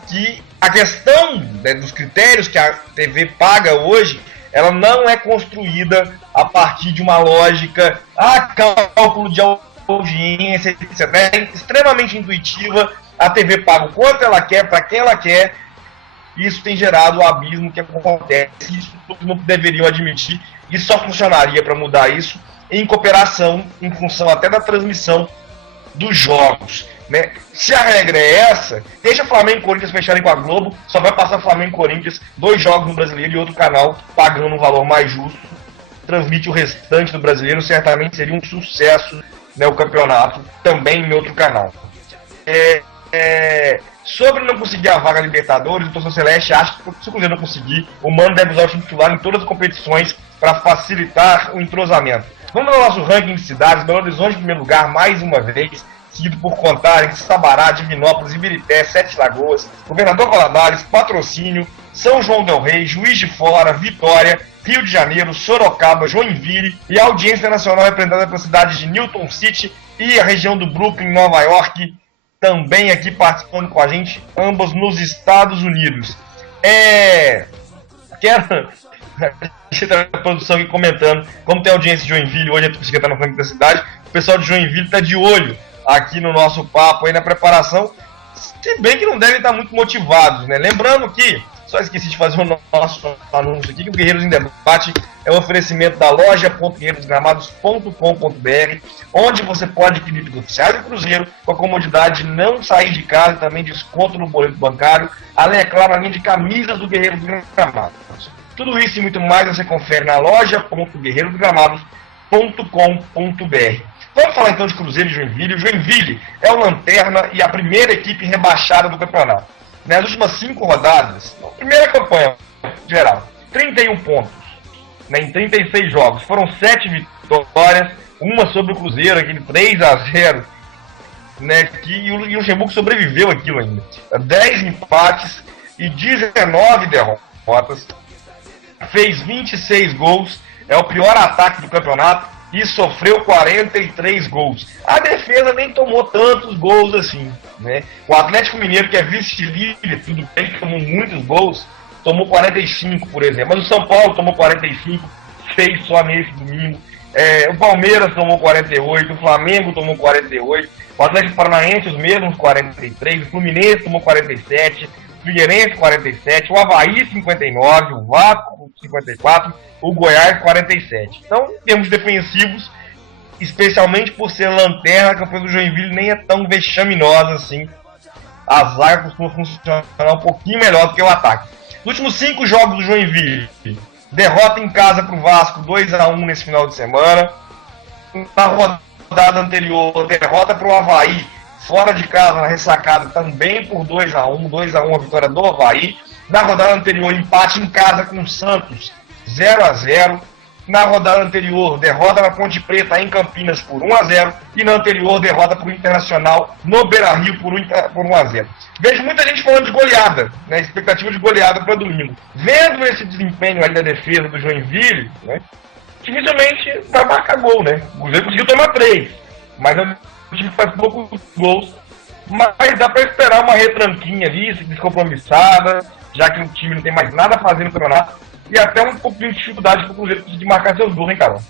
que a questão, né, dos critérios que a TV paga hoje, ela não é construída a partir de uma lógica, cálculo de audiência, etc. É extremamente intuitiva. A TV paga o quanto ela quer, para quem ela quer. Isso tem gerado o abismo que acontece. Isso não deveriam admitir. Isso só funcionaria para mudar isso em cooperação, em função até da transmissão dos jogos, né? Se a regra é essa, deixa Flamengo e Corinthians fecharem com a Globo, só vai passar Flamengo e Corinthians 2 jogos no Brasileiro e outro canal pagando um valor mais justo transmite o restante do brasileiro, certamente seria um sucesso, né, o campeonato, também em outro canal. Sobre não conseguir a vaga Libertadores, o torcedor celeste acha que se o Cruzeiro não conseguir, o Mano deve usar o time titular em todas as competições para facilitar o entrosamento. Vamos ao nosso ranking de cidades. Belo Horizonte em primeiro lugar, mais uma vez, seguido por Contagem, Sabará, Divinópolis, Ibirité, Sete Lagoas, Governador Valadares, Patrocínio, São João del Rei, Juiz de Fora, Vitória, Rio de Janeiro, Sorocaba, Joinville e a audiência nacional representada pelas cidades de Newton City e a região do Brooklyn, Nova York, também aqui participando com a gente, ambos nos Estados Unidos. Quero a produção aqui comentando, como tem audiência de Joinville, hoje a torcida está no ranking da cidade, o pessoal de Joinville está de olho aqui no nosso papo, aí na preparação, se bem que não devem estar muito motivados, né? Lembrando que, só esqueci de fazer o nosso anúncio aqui, que o Guerreiros em Debate é um oferecimento da loja.guerreirosgramados.com.br, onde você pode adquirir livros oficiais do Cruzeiro com a comodidade de não sair de casa e também desconto no boleto bancário, além, é claro, a linha de camisas do Guerreiros Gramados. Tudo isso e muito mais você confere na loja.guerreirosgramados.com.br. Vamos falar então de Cruzeiro e Joinville. O Joinville é o lanterna e a primeira equipe rebaixada do campeonato. Nas últimas 5 rodadas, primeira campanha geral, 31 pontos, né, em 36 jogos. Foram 7 vitórias, uma sobre o Cruzeiro, aquele 3-0, né, e o Luxemburgo sobreviveu aquilo ainda. 10 empates e 19 derrotas. Fez 26 gols, é o pior ataque do campeonato e sofreu 43 gols. A defesa nem tomou tantos gols assim, né? O Atlético Mineiro, que é vice-líder, tudo bem que tomou muitos gols, tomou 45, por exemplo. Mas o São Paulo tomou 45, fez só nesse domingo. O Palmeiras tomou 48, o Flamengo tomou 48, o Atlético Paranaense os mesmos 43, o Fluminense tomou 47, o Figueirense 47, o Avaí 59, o Vasco 54, o Goiás 47. Então, em termos defensivos, especialmente por ser lanterna, a campanha do Joinville nem é tão vexaminosa assim. A zaga costuma funcionar um pouquinho melhor do que o ataque. Nos últimos 5 jogos do Joinville, derrota em casa para o Vasco, 2-1 nesse final de semana. Na rodada anterior, derrota para o Avaí, fora de casa, na ressacada, também por 2-1 a vitória do Avaí. Na rodada anterior, empate em casa com o Santos, 0-0. Na rodada anterior, derrota na Ponte Preta em Campinas por 1-0. E na anterior, derrota para o Internacional no Beira-Rio por 1-0. Vejo muita gente falando de goleada, né, expectativa de goleada para domingo. Vendo esse desempenho aí da defesa do Joinville, né, dificilmente vai marcar gol, né? O Cruzeiro conseguiu tomar 3, mas o time faz poucos gols. Mas dá para esperar uma retranquinha ali, descompromissada, já que o time não tem mais nada a fazer no campeonato. E até um pouquinho de dificuldade para o Cruzeiro conseguir marcar seus gols, hein, Carol?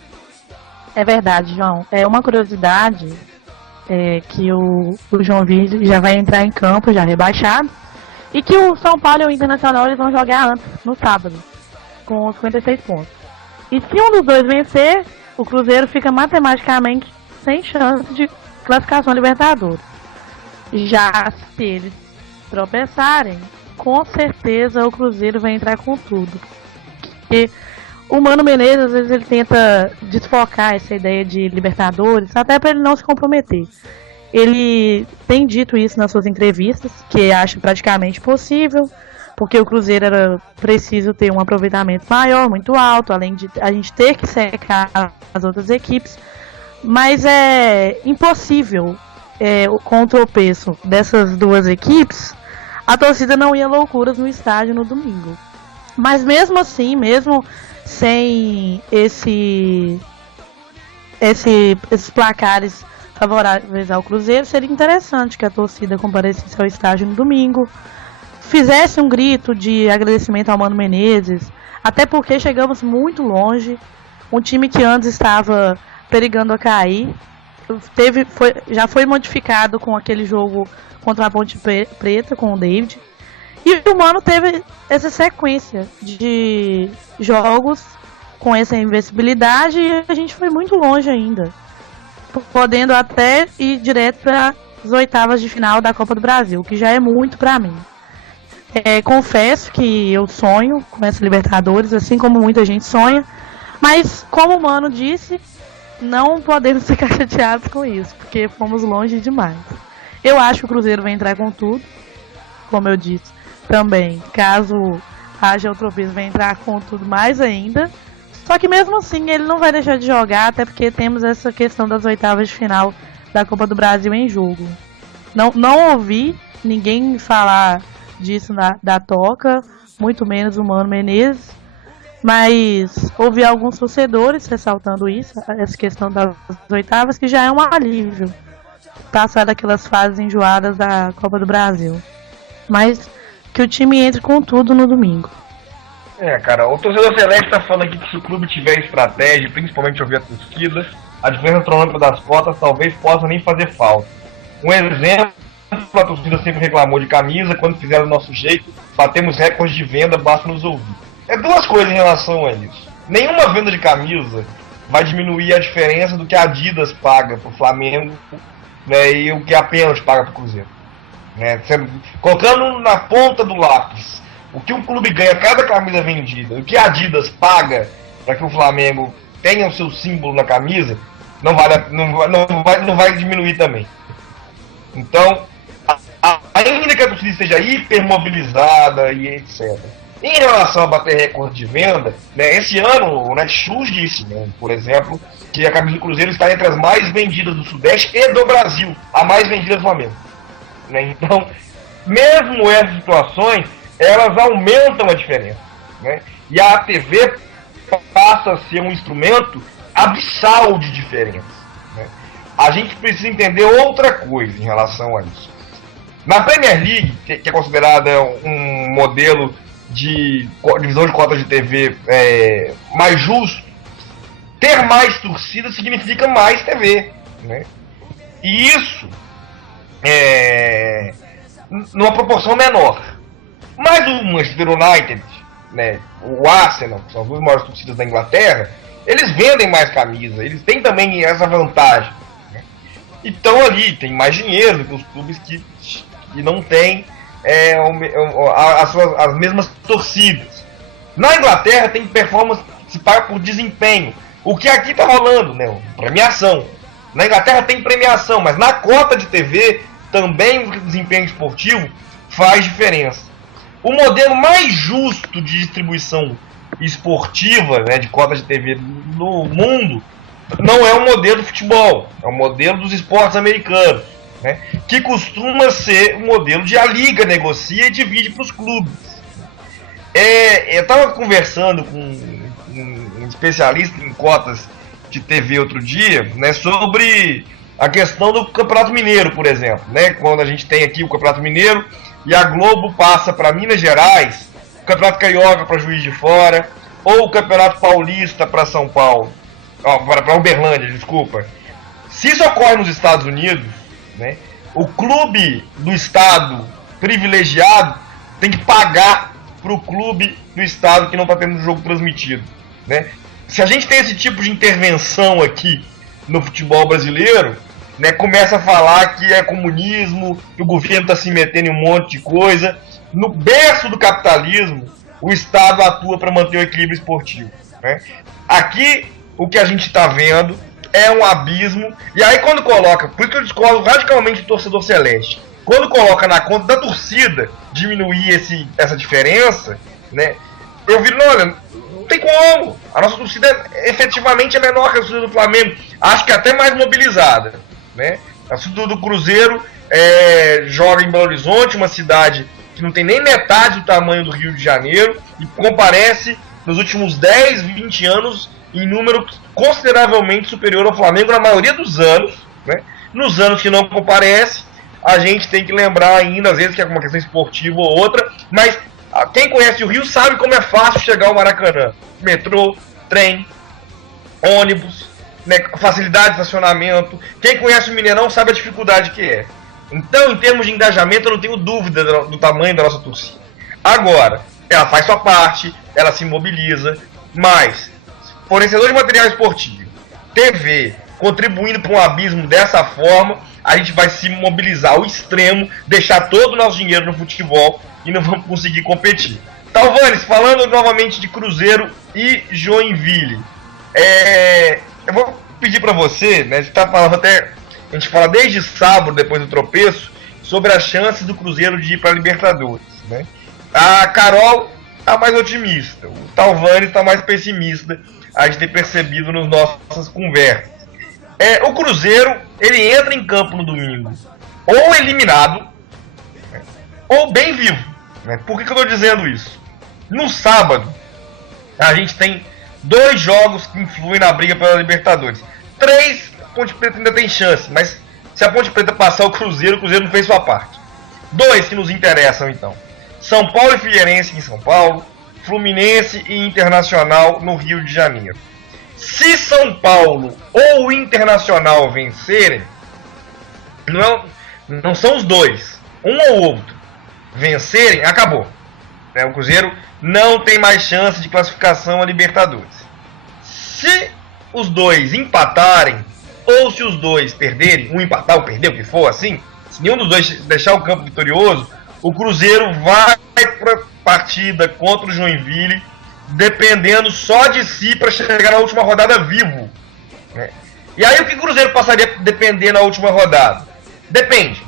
É verdade, João. É uma curiosidade que o Joinville já vai entrar em campo, já rebaixado, e que o São Paulo e o Internacional eles vão jogar antes, no sábado, com 56 pontos. E se um dos dois vencer, o Cruzeiro fica matematicamente sem chance de classificação a Libertadores. Já se eles tropeçarem, com certeza o Cruzeiro vai entrar com tudo. Porque o Mano Menezes, às vezes, ele tenta desfocar essa ideia de Libertadores, até para ele não se comprometer. Ele tem dito isso nas suas entrevistas, que acha praticamente possível, porque o Cruzeiro era preciso ter um aproveitamento maior, muito alto, além de a gente ter que secar as outras equipes. Mas é impossível, com o tropeço dessas duas equipes, a torcida não ia loucuras no estádio no domingo. Mas mesmo assim, mesmo sem esses placares favoráveis ao Cruzeiro, seria interessante que a torcida comparecesse ao estádio no domingo, fizesse um grito de agradecimento ao Mano Menezes, até porque chegamos muito longe. Um time que antes estava perigando a cair, já foi modificado com aquele jogo contra a Ponte Preta, com o David. E o Mano teve essa sequência de jogos com essa invencibilidade e a gente foi muito longe ainda, podendo até ir direto para as oitavas de final da Copa do Brasil, que já é muito para mim. Confesso que eu sonho com essa Libertadores, assim como muita gente sonha, Mas, como o Mano disse, não podemos ficar chateados com isso, porque fomos longe demais. Eu acho que o Cruzeiro vai entrar com tudo, como eu disse também. Caso haja o tropeço, vai entrar com tudo mais ainda. Só que mesmo assim ele não vai deixar de jogar, até porque temos essa questão das oitavas de final da Copa do Brasil em jogo. Não ouvi ninguém falar disso da Toca, muito menos o Mano Menezes, mas ouvi alguns torcedores ressaltando isso, essa questão das oitavas, que já é um alívio passar daquelas fases enjoadas da Copa do Brasil. Mas que o time entre com tudo no domingo. Cara, o torcedor Celeste tá falando aqui que se o clube tiver estratégia, principalmente ouvir a torcida, a diferença cronômetra das cotas talvez possa nem fazer falta. Um exemplo, a torcida sempre reclamou de camisa, quando fizeram do nosso jeito, batemos recordes de venda, basta nos ouvir. É duas coisas em relação a isso. Nenhuma venda de camisa vai diminuir a diferença do que a Adidas paga pro Flamengo, né, e o que a Pênalti paga pro Cruzeiro. Colocando na ponta do lápis o que um clube ganha cada camisa vendida, o que a Adidas paga para que o Flamengo tenha o seu símbolo na camisa, não vai diminuir também. Então, ainda que a torcida esteja hipermobilizada e etc. Em relação a bater recorde de venda, né, esse ano o Netshoes disse, né, por exemplo, que a camisa do Cruzeiro está entre as mais vendidas do Sudeste e do Brasil, a mais vendida do Flamengo. Né? Então, mesmo essas situações, elas aumentam a diferença. Né? E a TV passa a ser um instrumento abissal de diferença. Né? A gente precisa entender outra coisa em relação a isso. Na Premier League, que é considerada um modelo de divisão de cotas de TV mais justo, ter mais torcida significa mais TV. Né? E isso numa proporção menor. Mas o Manchester United, né, o Arsenal, que são as duas maiores torcidas da Inglaterra, eles vendem mais camisa, eles têm também essa vantagem. Né? Então ali tem mais dinheiro do que os clubes que não têm as mesmas torcidas. Na Inglaterra tem performance que se paga por desempenho, o que aqui está rolando, né, premiação. Na Inglaterra tem premiação, mas na cota de TV também o desempenho esportivo faz diferença. O modelo mais justo de distribuição esportiva, né, de cotas de TV no mundo, não é o modelo do futebol, é o modelo dos esportes americanos, né, que costuma ser o modelo de a liga negocia e divide para os clubes. Eu estava conversando com um especialista em cotas de TV outro dia, né, sobre a questão do Campeonato Mineiro, por exemplo, né, quando a gente tem aqui o Campeonato Mineiro e a Globo passa para Minas Gerais, o Campeonato Carioca para Juiz de Fora, ou o Campeonato Paulista para São Paulo, para Uberlândia, desculpa. Se isso ocorre nos Estados Unidos, né, o clube do estado privilegiado tem que pagar para o clube do estado que não está tendo o jogo transmitido. Né? Se a gente tem esse tipo de intervenção aqui no futebol brasileiro, né, começa a falar que é comunismo, que o governo está se metendo em um monte de coisa. No berço do capitalismo, o Estado atua para manter o equilíbrio esportivo. Né? Aqui, o que a gente está vendo é um abismo. E aí quando coloca, por isso que eu discordo radicalmente do torcedor celeste, quando coloca na conta da torcida diminuir essa diferença, né, eu viro, olha, não tem como. A nossa torcida efetivamente é menor que a torcida do Flamengo. Acho que até mais mobilizada. Né? A torcida do Cruzeiro joga em Belo Horizonte, uma cidade que não tem nem metade do tamanho do Rio de Janeiro, e comparece nos últimos 10, 20 anos em número consideravelmente superior ao Flamengo na maioria dos anos. Né? Nos anos que não comparece, a gente tem que lembrar ainda, às vezes, que é uma questão esportiva ou outra, mas quem conhece o Rio sabe como é fácil chegar ao Maracanã. Metrô, trem, ônibus, né, facilidade de estacionamento. Quem conhece o Mineirão sabe a dificuldade que é. Então, em termos de engajamento, eu não tenho dúvida do tamanho da nossa torcida. Agora, ela faz sua parte, ela se mobiliza, mas fornecedor de material esportivo, TV, contribuindo para um abismo dessa forma, a gente vai se mobilizar ao extremo, deixar todo o nosso dinheiro no futebol e não vamos conseguir competir. Talvanes, falando novamente de Cruzeiro e Joinville, Eu vou pedir para você, né? A gente tá falando até, a gente fala desde sábado, depois do tropeço, sobre as chances do Cruzeiro de ir para a Libertadores, né? A Carol tá mais otimista, o Talvani tá mais pessimista, a gente tem percebido nas nossas conversas. O Cruzeiro, ele entra em campo no domingo ou eliminado, né, ou bem vivo, né? Por que eu estou dizendo isso? No sábado, a gente tem 2 jogos que influem na briga pela Libertadores. 3, a Ponte Preta ainda tem chance, mas se a Ponte Preta passar o Cruzeiro não fez sua parte. 2 que nos interessam, então. São Paulo e Figueirense em São Paulo, Fluminense e Internacional no Rio de Janeiro. Se São Paulo ou o Internacional vencerem, não são os 2, um ou outro, vencerem, acabou. O Cruzeiro não tem mais chance de classificação a Libertadores. Se os 2 empatarem, ou se os 2 perderem, um empatar ou perder, o que for assim, se nenhum dos 2 deixar o campo vitorioso, o Cruzeiro vai para a partida contra o Joinville dependendo só de si para chegar na última rodada vivo, né? E aí o que o Cruzeiro passaria a depender na última rodada? Depende.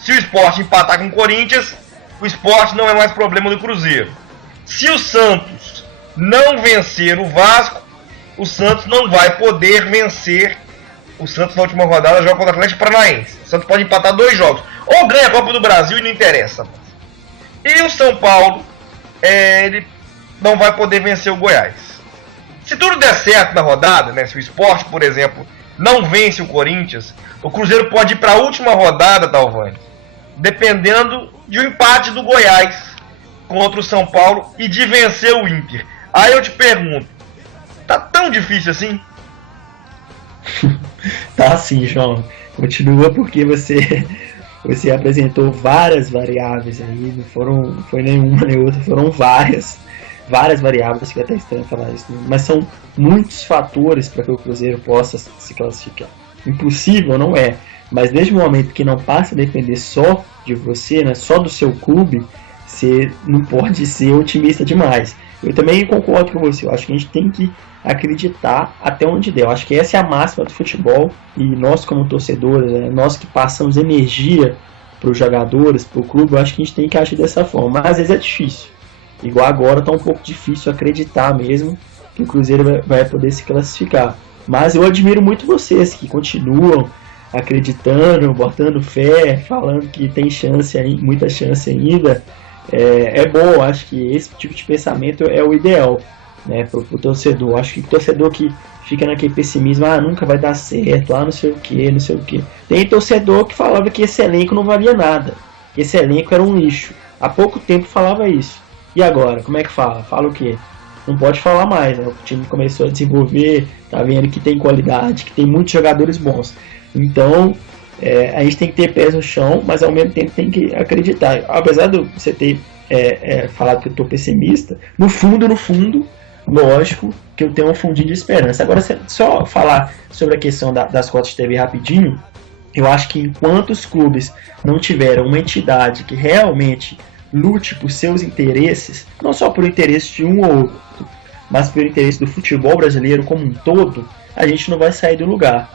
Se o Sport empatar com o Corinthians, o Sport não é mais problema do Cruzeiro. Se o Santos não vencer o Vasco, o Santos não vai poder vencer. O Santos na última rodada joga contra o Atlético Paranaense. O Santos pode empatar 2 jogos. Ou ganha a Copa do Brasil e não interessa. E o São Paulo, ele não vai poder vencer o Goiás. Se tudo der certo na rodada, né, se o Sport, por exemplo, não vence o Corinthians, o Cruzeiro pode ir para a última rodada, Talvani, dependendo de um empate do Goiás contra o São Paulo e de vencer o Inter. Aí eu te pergunto, tá tão difícil assim? Tá sim, João. Continua porque você apresentou várias variáveis aí, não foi nenhuma nem outra, foram várias variáveis, que é até estranho falar isso, mas são muitos fatores para que o Cruzeiro possa se classificar. Impossível não é, mas desde o momento que não passa a depender só de você, né, só do seu clube, você não pode ser otimista demais. Eu também concordo com você, eu acho que a gente tem que acreditar até onde der. Eu acho que essa é a máxima do futebol e nós como torcedores, né, nós que passamos energia para os jogadores, para o clube, eu acho que a gente tem que agir dessa forma, mas às vezes é difícil. Igual agora está um pouco difícil acreditar mesmo que o Cruzeiro vai poder se classificar. Mas eu admiro muito vocês que continuam acreditando, botando fé, falando que tem chance, muita chance ainda. É bom, acho que esse tipo de pensamento é o ideal, né, para o torcedor. Acho que o torcedor que fica naquele pessimismo, nunca vai dar certo, não sei o que. Tem torcedor que falava que esse elenco não valia nada, que esse elenco era um lixo. Há pouco tempo falava isso. E agora, como é que fala? Fala o quê? Não pode falar mais, né? O time começou a desenvolver, tá vendo que tem qualidade, que tem muitos jogadores bons. Então, a gente tem que ter pés no chão, mas ao mesmo tempo tem que acreditar. Apesar de você ter falado que eu estou pessimista, no fundo, lógico que eu tenho um fundinho de esperança. Agora, só falar sobre a questão das cotas de TV rapidinho, eu acho que enquanto os clubes não tiveram uma entidade que realmente lute por seus interesses, não só por interesse de um ou outro, mas pelo interesse do futebol brasileiro como um todo, a gente não vai sair do lugar.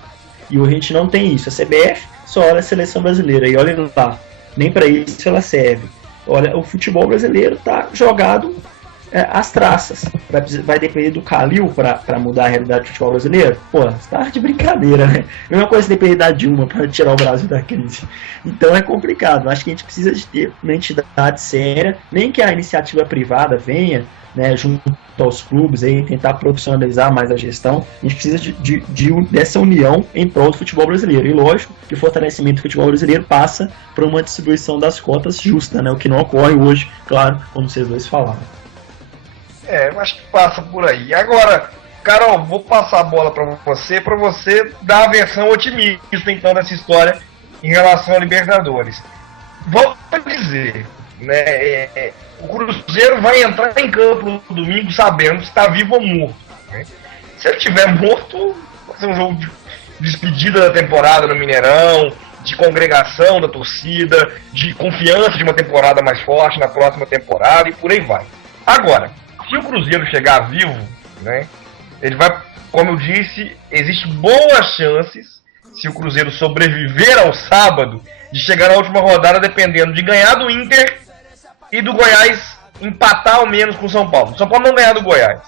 E a gente não tem isso. A CBF só olha a seleção brasileira e olha lá, nem para isso ela serve. Olha, o futebol brasileiro está jogado às traças. Vai depender do Calil para mudar a realidade do futebol brasileiro? Pô, você tá de brincadeira, né? Mesma coisa depender da Dilma para tirar o Brasil da crise. Então é complicado. Acho que a gente precisa de ter uma entidade séria, nem que a iniciativa privada venha, né, junto aos clubes, aí, tentar profissionalizar mais a gestão. A gente precisa dessa união em prol do futebol brasileiro. E lógico que o fortalecimento do futebol brasileiro passa por uma distribuição das cotas justa, né? O que não ocorre hoje, claro, como vocês dois falaram. Eu acho que passa por aí. Agora, Carol, vou passar a bola para você dar a versão otimista, então, dessa história em relação a Libertadores. Vou dizer, né, o Cruzeiro vai entrar em campo no domingo sabendo se está vivo ou morto, né? Se ele estiver morto, vai ser um jogo de despedida da temporada no Mineirão, de congregação da torcida, de confiança de uma temporada mais forte na próxima temporada e por aí vai. Agora, se o Cruzeiro chegar vivo, né, ele vai, como eu disse, existe boas chances, se o Cruzeiro sobreviver ao sábado, de chegar na última rodada dependendo de ganhar do Inter e do Goiás empatar ao menos com o São Paulo. O São Paulo não ganhar do Goiás.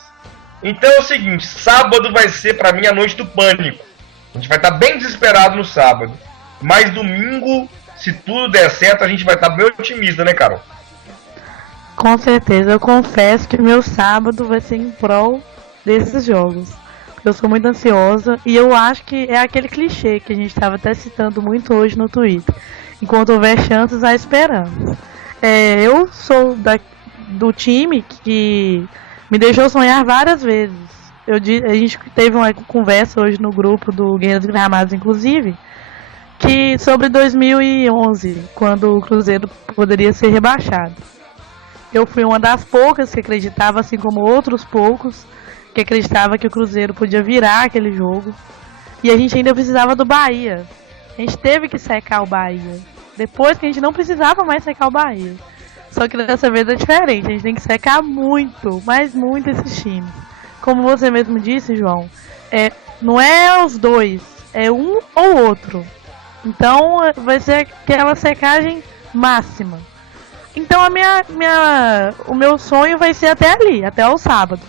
Então é o seguinte, sábado vai ser pra mim a noite do pânico. A gente vai estar bem desesperado no sábado. Mas domingo, se tudo der certo, a gente vai estar bem otimista, né, Carol? Com certeza, eu confesso que meu sábado vai ser em prol desses jogos. Eu sou muito ansiosa e eu acho que é aquele clichê que a gente estava até citando muito hoje no Twitter. Enquanto houver chances, há esperança. Eu sou do time que me deixou sonhar várias vezes. A gente teve uma conversa hoje no grupo do Guerreiros Gramados, inclusive, sobre 2011, quando o Cruzeiro poderia ser rebaixado. Eu fui uma das poucas que acreditava, assim como outros poucos, que acreditava que o Cruzeiro podia virar aquele jogo. E a gente ainda precisava do Bahia. A gente teve que secar o Bahia. Depois que a gente não precisava mais secar o Bahia. Só que dessa vez é diferente. A gente tem que secar muito, mas muito esses times. Como você mesmo disse, João, não é os dois, é um ou outro. Então vai ser aquela secagem máxima. Então o meu sonho vai ser até ali, até o sábado.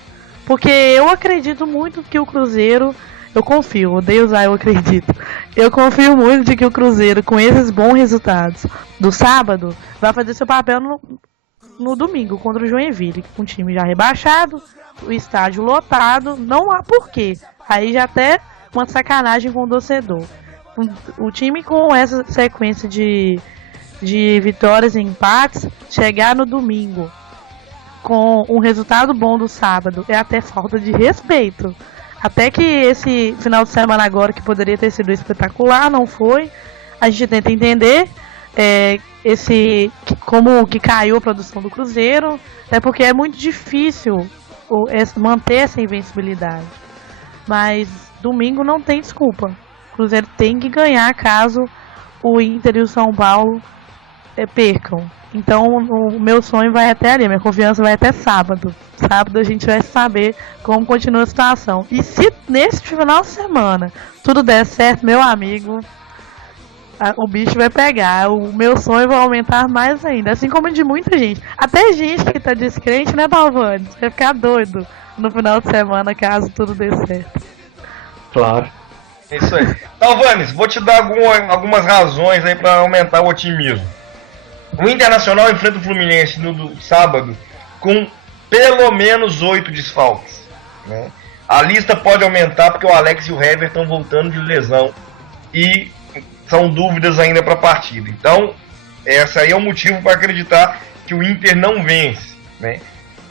Porque eu acredito muito que o Cruzeiro, eu confio, odeio usar eu acredito. Eu confio muito de que o Cruzeiro, com esses bons resultados do sábado, vai fazer seu papel no domingo contra o Joinville, com o time já rebaixado, o estádio lotado, não há porquê. Aí já até uma sacanagem com o torcedor. O time com essa sequência de vitórias e empates, chegar no domingo com um resultado bom do sábado é até falta de respeito. Até que esse final de semana agora, que poderia ter sido espetacular, não foi. A gente tenta entender como que caiu a produção do Cruzeiro, até porque é muito difícil manter essa invencibilidade. Mas domingo não tem desculpa. O Cruzeiro tem que ganhar caso o Inter e o São Paulo percam. Então o meu sonho vai até ali, minha confiança vai até sábado. Sábado a gente vai saber como continua a situação. E se nesse final de semana tudo der certo, meu amigo, o bicho vai pegar. O meu sonho vai aumentar mais ainda. Assim como de muita gente. Até gente que tá descrente, né, Talvani? Você vai ficar doido no final de semana caso tudo dê certo. Claro. É isso aí. Talvanes, vou te dar algumas razões aí para aumentar o otimismo. O Internacional enfrenta o Fluminense no sábado com pelo menos 8 desfalques, né? A lista pode aumentar porque o Alex e o Hever estão voltando de lesão e são dúvidas ainda para a partida. Então, esse aí é o motivo para acreditar que o Inter não vence, né?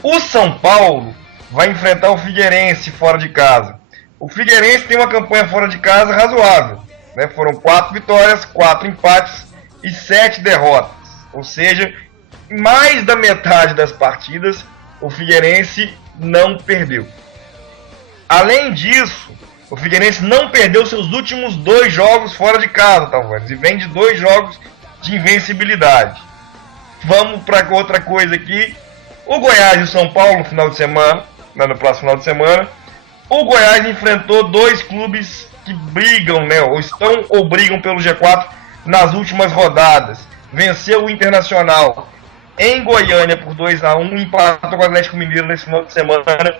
O São Paulo vai enfrentar o Figueirense fora de casa. O Figueirense tem uma campanha fora de casa razoável, né? Foram 4 vitórias, 4 empates e 7 derrotas. Ou seja, em mais da metade das partidas, o Figueirense não perdeu. Além disso, o Figueirense não perdeu seus últimos 2 jogos fora de casa, talvez, e vem de 2 jogos de invencibilidade. Vamos para outra coisa aqui. O Goiás e o São Paulo no final de semana, no próximo final de semana, o Goiás enfrentou 2 clubes que brigam, né, ou estão ou brigam pelo G4 nas últimas rodadas. Venceu o Internacional em Goiânia por 2-1, empatou com o Atlético Mineiro nesse final de semana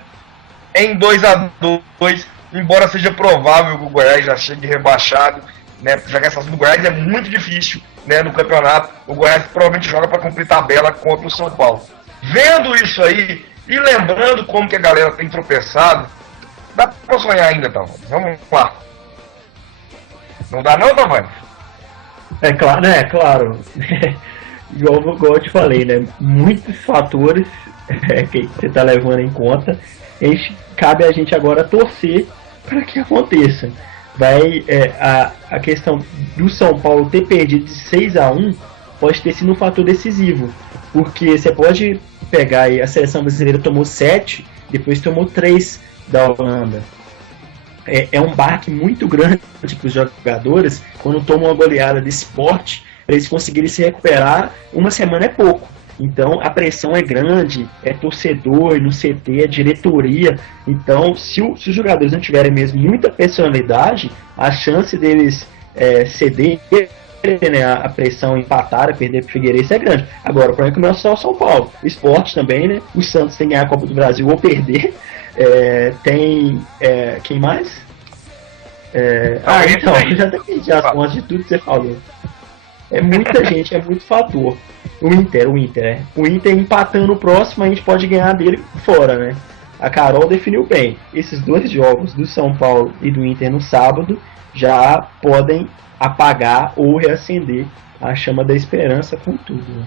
em 2-2, embora seja provável que o Goiás já chegue rebaixado, né, já que essa situação do Goiás é muito difícil, né, no campeonato. O Goiás provavelmente joga para cumprir tabela contra o São Paulo. Vendo isso aí e lembrando como que a galera tem tropeçado, dá para sonhar ainda, Tavani. Vamos lá. Não dá não, Tavani? É claro, né? Claro. igual eu te falei, né? Muitos fatores que você está levando em conta. Cabe a gente agora torcer para que aconteça. A questão do São Paulo ter perdido de 6-1 pode ter sido um fator decisivo. Porque você pode pegar aí, a seleção brasileira tomou 7, depois tomou 3 da Holanda. É um baque muito grande para os jogadores quando tomam uma goleada desse porte, para eles conseguirem se recuperar. Uma semana é pouco. Então a pressão é grande, é torcedor, no CT, é diretoria. Então, se os jogadores não tiverem mesmo muita personalidade, a chance deles ceder, né, a pressão empatar, perder pro Figueirense é grande. Agora, o problema é que não é só o São Paulo. O esporte também, né? O Santos tem que ganhar a Copa do Brasil ou perder. Quem mais? Então, eu já até perdi as contas de tudo que você falou. É muita gente, é muito fator. O Inter empatando o próximo, a gente pode ganhar dele fora, né? A Carol definiu bem. Esses 2 jogos do São Paulo e do Inter no sábado já podem apagar ou reacender a chama da esperança com tudo, né?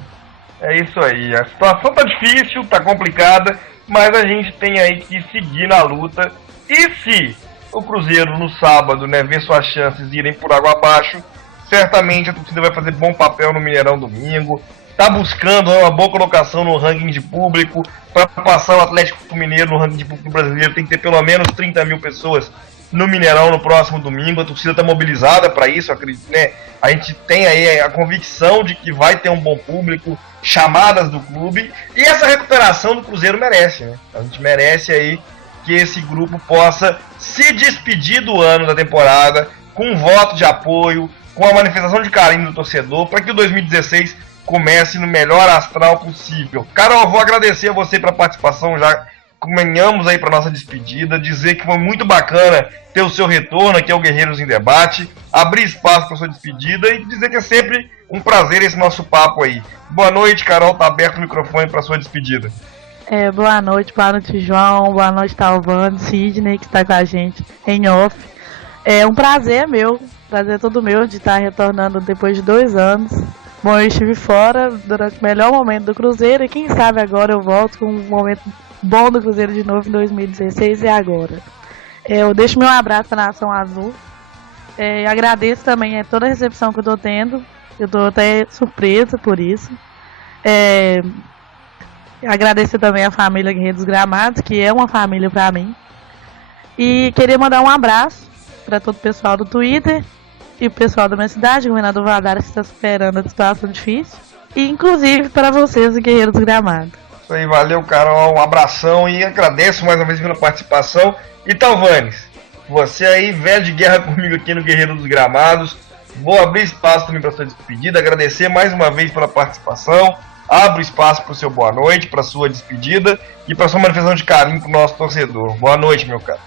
É isso aí. A situação tá difícil, tá complicada, mas a gente tem aí que seguir na luta. E se o Cruzeiro no sábado, né, ver suas chances irem por água abaixo, certamente a torcida vai fazer bom papel no Mineirão domingo. Tá buscando uma boa colocação no ranking de público. Para passar o Atlético Mineiro no ranking de público brasileiro, tem que ter pelo menos 30 mil pessoas no Mineirão no próximo domingo. A torcida está mobilizada para isso, acredito, né? A gente tem aí a convicção de que vai ter um bom público, chamadas do clube, e essa recuperação do Cruzeiro merece, né? A gente merece aí que esse grupo possa se despedir do ano da temporada com um voto de apoio, com a manifestação de carinho do torcedor, para que o 2016 comece no melhor astral possível. Carol, eu vou agradecer a você pela participação, já caminhamos aí para nossa despedida, dizer que foi muito bacana ter o seu retorno aqui ao Guerreiros em Debate, abrir espaço para sua despedida e dizer que é sempre um prazer esse nosso papo aí. Boa noite, Carol, tá aberto o microfone para sua despedida. Boa noite, João, boa noite, Talvani, Sidney, que está com a gente em off. É um prazer todo meu de estar retornando depois de 2 anos. Bom, eu estive fora durante o melhor momento do Cruzeiro e quem sabe agora eu volto com um momento bom do Cruzeiro de novo em 2016 e agora. Eu deixo meu abraço para a Nação Azul. Agradeço também toda a recepção que eu estou tendo. Eu estou até surpresa por isso. Agradecer também a família Guerreiro dos Gramados, que é uma família para mim. E queria mandar um abraço para todo o pessoal do Twitter e o pessoal da minha cidade, o governador Valadares, que está superando a situação difícil. E inclusive para vocês, o Guerreiro dos Gramados. Isso aí, valeu, Carol, um abração e agradeço mais uma vez pela participação. E Talvanes, você aí, velho de guerra comigo aqui no Guerreiro dos Gramados, vou abrir espaço também para sua despedida, agradecer mais uma vez pela participação, abro espaço para o seu boa noite, para sua despedida e para sua manifestação de carinho com o nosso torcedor. Boa noite, meu cara.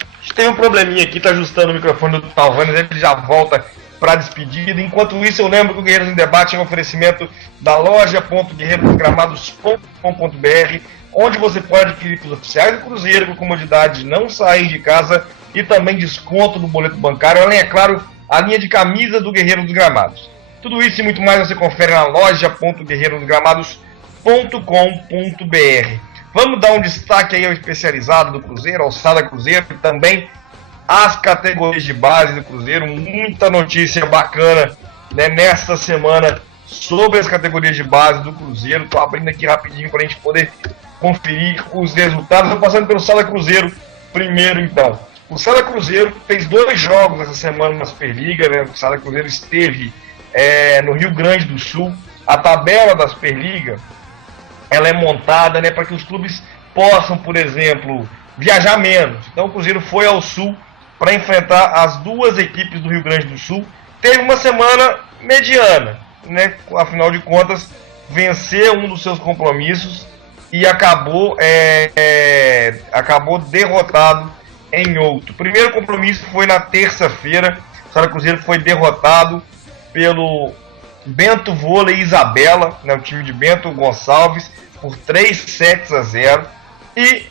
A gente teve um probleminha aqui, tá ajustando o microfone do Talvanes, ele já volta para a despedida. Enquanto isso, eu lembro que o Guerreiros em Debate é um oferecimento da loja.guerreirosgramados.com.br, onde você pode adquirir os oficiais do Cruzeiro com comodidade de não sair de casa e também desconto no boleto bancário, além, é claro, a linha de camisa do Guerreiro dos Gramados. Tudo isso e muito mais você confere na loja.guerreirosgramados.com.br. Vamos dar um destaque aí ao especializado do Cruzeiro, ao Sada Cruzeiro, e também as categorias de base do Cruzeiro. Muita notícia bacana, né, nesta semana sobre as categorias de base do Cruzeiro. Estou abrindo aqui rapidinho para a gente poder conferir os resultados. Estou passando pelo Sada Cruzeiro primeiro, então. O Sada Cruzeiro fez 2 jogos essa semana na Superliga, né? O Sada Cruzeiro esteve no Rio Grande do Sul. A tabela da Superliga ela é montada, né, para que os clubes possam, por exemplo, viajar menos. Então o Cruzeiro foi ao Sul para enfrentar as 2 equipes do Rio Grande do Sul. Teve uma semana mediana, né? Afinal de contas, venceu um dos seus compromissos e acabou derrotado em outro. O primeiro compromisso foi na terça-feira. O Sada Cruzeiro foi derrotado pelo Bento Vôlei Isabela, né, o time de Bento Gonçalves, por 3-0. E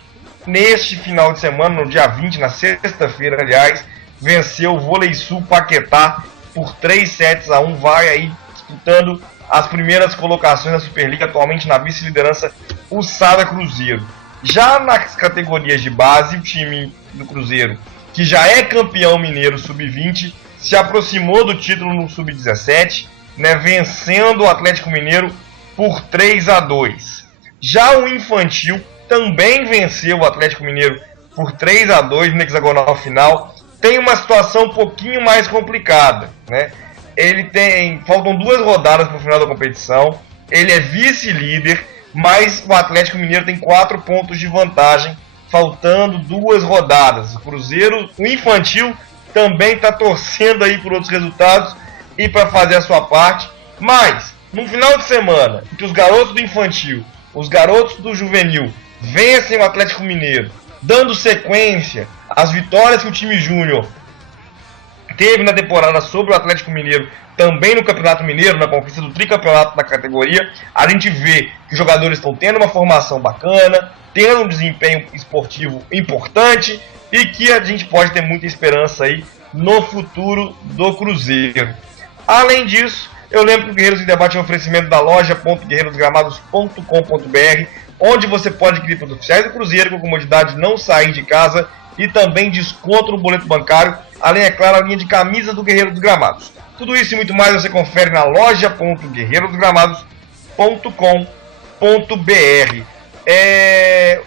neste final de semana, no dia 20, na sexta-feira, aliás, venceu o Vôlei Sul Paquetá por 3-1. Vai aí disputando as primeiras colocações da Superliga, atualmente na vice-liderança, o Sada Cruzeiro. Já nas categorias de base, o time do Cruzeiro, que já é campeão mineiro sub-20, se aproximou do título no sub-17, né, vencendo o Atlético Mineiro por 3-2. Já o infantil também venceu o Atlético Mineiro por 3-2 no hexagonal final. Tem uma situação um pouquinho mais complicada, né? Faltam 2 rodadas para o final da competição. ele é vice-líder, mas o Atlético Mineiro tem 4 pontos de vantagem, faltando 2 rodadas. O Cruzeiro, o infantil, também está torcendo aí por outros resultados e para fazer a sua parte, mas no final de semana, que os garotos do infantil, os garotos do juvenil vencem o Atlético Mineiro, dando sequência às vitórias que o time júnior teve na temporada sobre o Atlético Mineiro, também no Campeonato Mineiro, na conquista do tricampeonato da categoria, a gente vê que os jogadores estão tendo uma formação bacana, tendo um desempenho esportivo importante e que a gente pode ter muita esperança aí no futuro do Cruzeiro. Além disso, eu lembro que o Guerreiros em Debate é um oferecimento da loja.guerreirosgramados.com.br, onde você pode adquirir produtos oficiais do Cruzeiro com comodidade, não sair de casa, e também desconto no boleto bancário, além, é claro, a linha de camisas do Guerreiro dos Gramados. Tudo isso e muito mais você confere na loja.guerreirosgramados.com.br.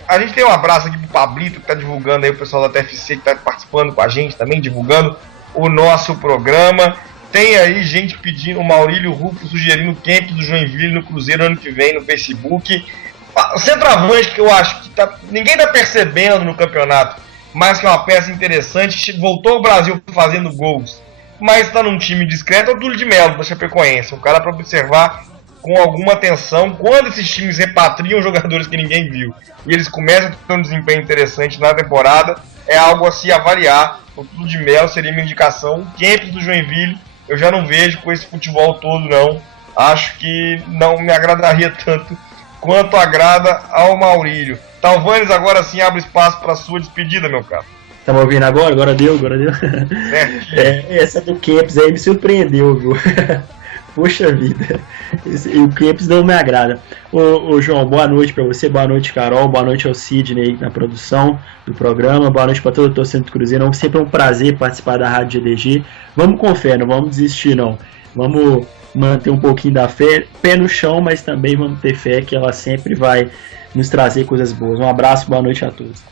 A gente tem um abraço aqui pro Pablito, que está divulgando aí, o pessoal da TFC que está participando com a gente também, divulgando o nosso programa. Tem aí gente pedindo, o Maurílio Rufo sugerindo o camp do Joinville no Cruzeiro ano que vem no Facebook. O centroavante que eu acho que ninguém está percebendo no campeonato, mas que é uma peça interessante, voltou ao Brasil fazendo gols, mas está num time discreto, é o Túlio de Melo, da Chapecoense, um cara para observar com alguma atenção quando esses times repatriam jogadores que ninguém viu e eles começam a ter um desempenho interessante na temporada, é algo a se avaliar. O Túlio de Melo seria minha indicação. O Kempis do Joinville eu já não vejo com esse futebol todo, não. Acho que não me agradaria tanto quanto agrada ao Maurílio. Talvanes agora sim abre espaço para sua despedida, meu caro. Tá me ouvindo agora? Agora deu. Essa do Kempis aí me surpreendeu, viu? Poxa vida, o Kempis não me agrada. Ô João, boa noite para você, boa noite Carol, boa noite ao Sidney aí na produção do programa, boa noite para todo o torcedor do Cruzeiro. Sempre é um prazer participar da Rádio GDG. Vamos com fé, não vamos desistir não. Vamos manter um pouquinho da fé, pé no chão, mas também vamos ter fé que ela sempre vai nos trazer coisas boas. Um abraço, boa noite a todos.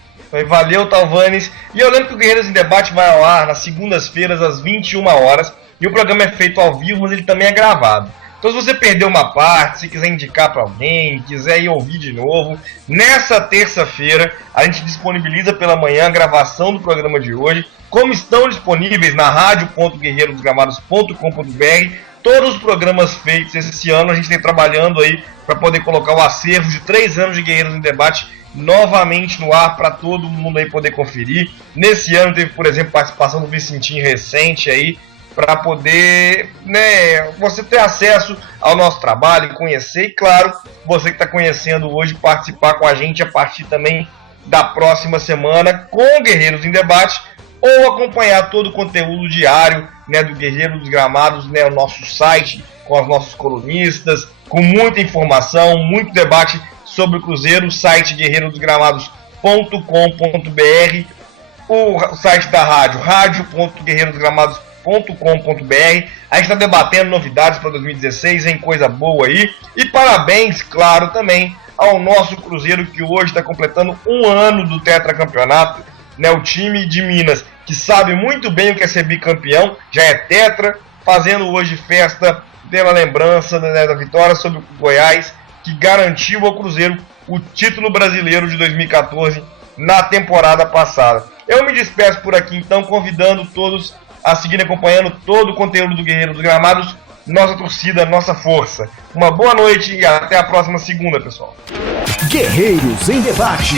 Valeu, Talvanes. E eu lembro que o Guerreiros em Debate vai ao ar nas segundas-feiras às 21 horas. E o programa é feito ao vivo, mas ele também é gravado. Então se você perdeu uma parte, se quiser indicar para alguém, quiser ir ouvir de novo, nessa terça-feira a gente disponibiliza pela manhã a gravação do programa de hoje, como estão disponíveis na radio.guerreirosgramados.com.br todos os programas feitos esse ano. A gente tem trabalhando aí para poder colocar o acervo de 3 anos de Guerreiros em Debate novamente no ar para todo mundo aí poder conferir. Nesse ano teve, por exemplo, participação do Vicentinho recente aí, para poder, você ter acesso ao nosso trabalho, conhecer, e claro, você que está conhecendo hoje, participar com a gente a partir também da próxima semana com Guerreiros em Debate, ou acompanhar todo o conteúdo diário do Guerreiro dos Gramados, o nosso site, com os nossos colunistas, com muita informação, muito debate sobre o Cruzeiro, o site guerreirosgramados.com.br, o site da rádio, radio.guerreirosgramados.com.br. A gente está debatendo novidades para 2016, em coisa boa aí. E parabéns, claro, também ao nosso Cruzeiro, que hoje está completando 1 ano do tetracampeonato. O time de Minas, que sabe muito bem o que é ser bicampeão, já é tetra, fazendo hoje festa pela lembrança da vitória sobre o Goiás, que garantiu ao Cruzeiro o título brasileiro de 2014 na temporada passada. Eu me despeço por aqui então, convidando todos a seguir acompanhando todo o conteúdo do Guerreiro dos Gramados, nossa torcida, nossa força. Uma boa noite e até a próxima segunda, pessoal. Guerreiros em Debate.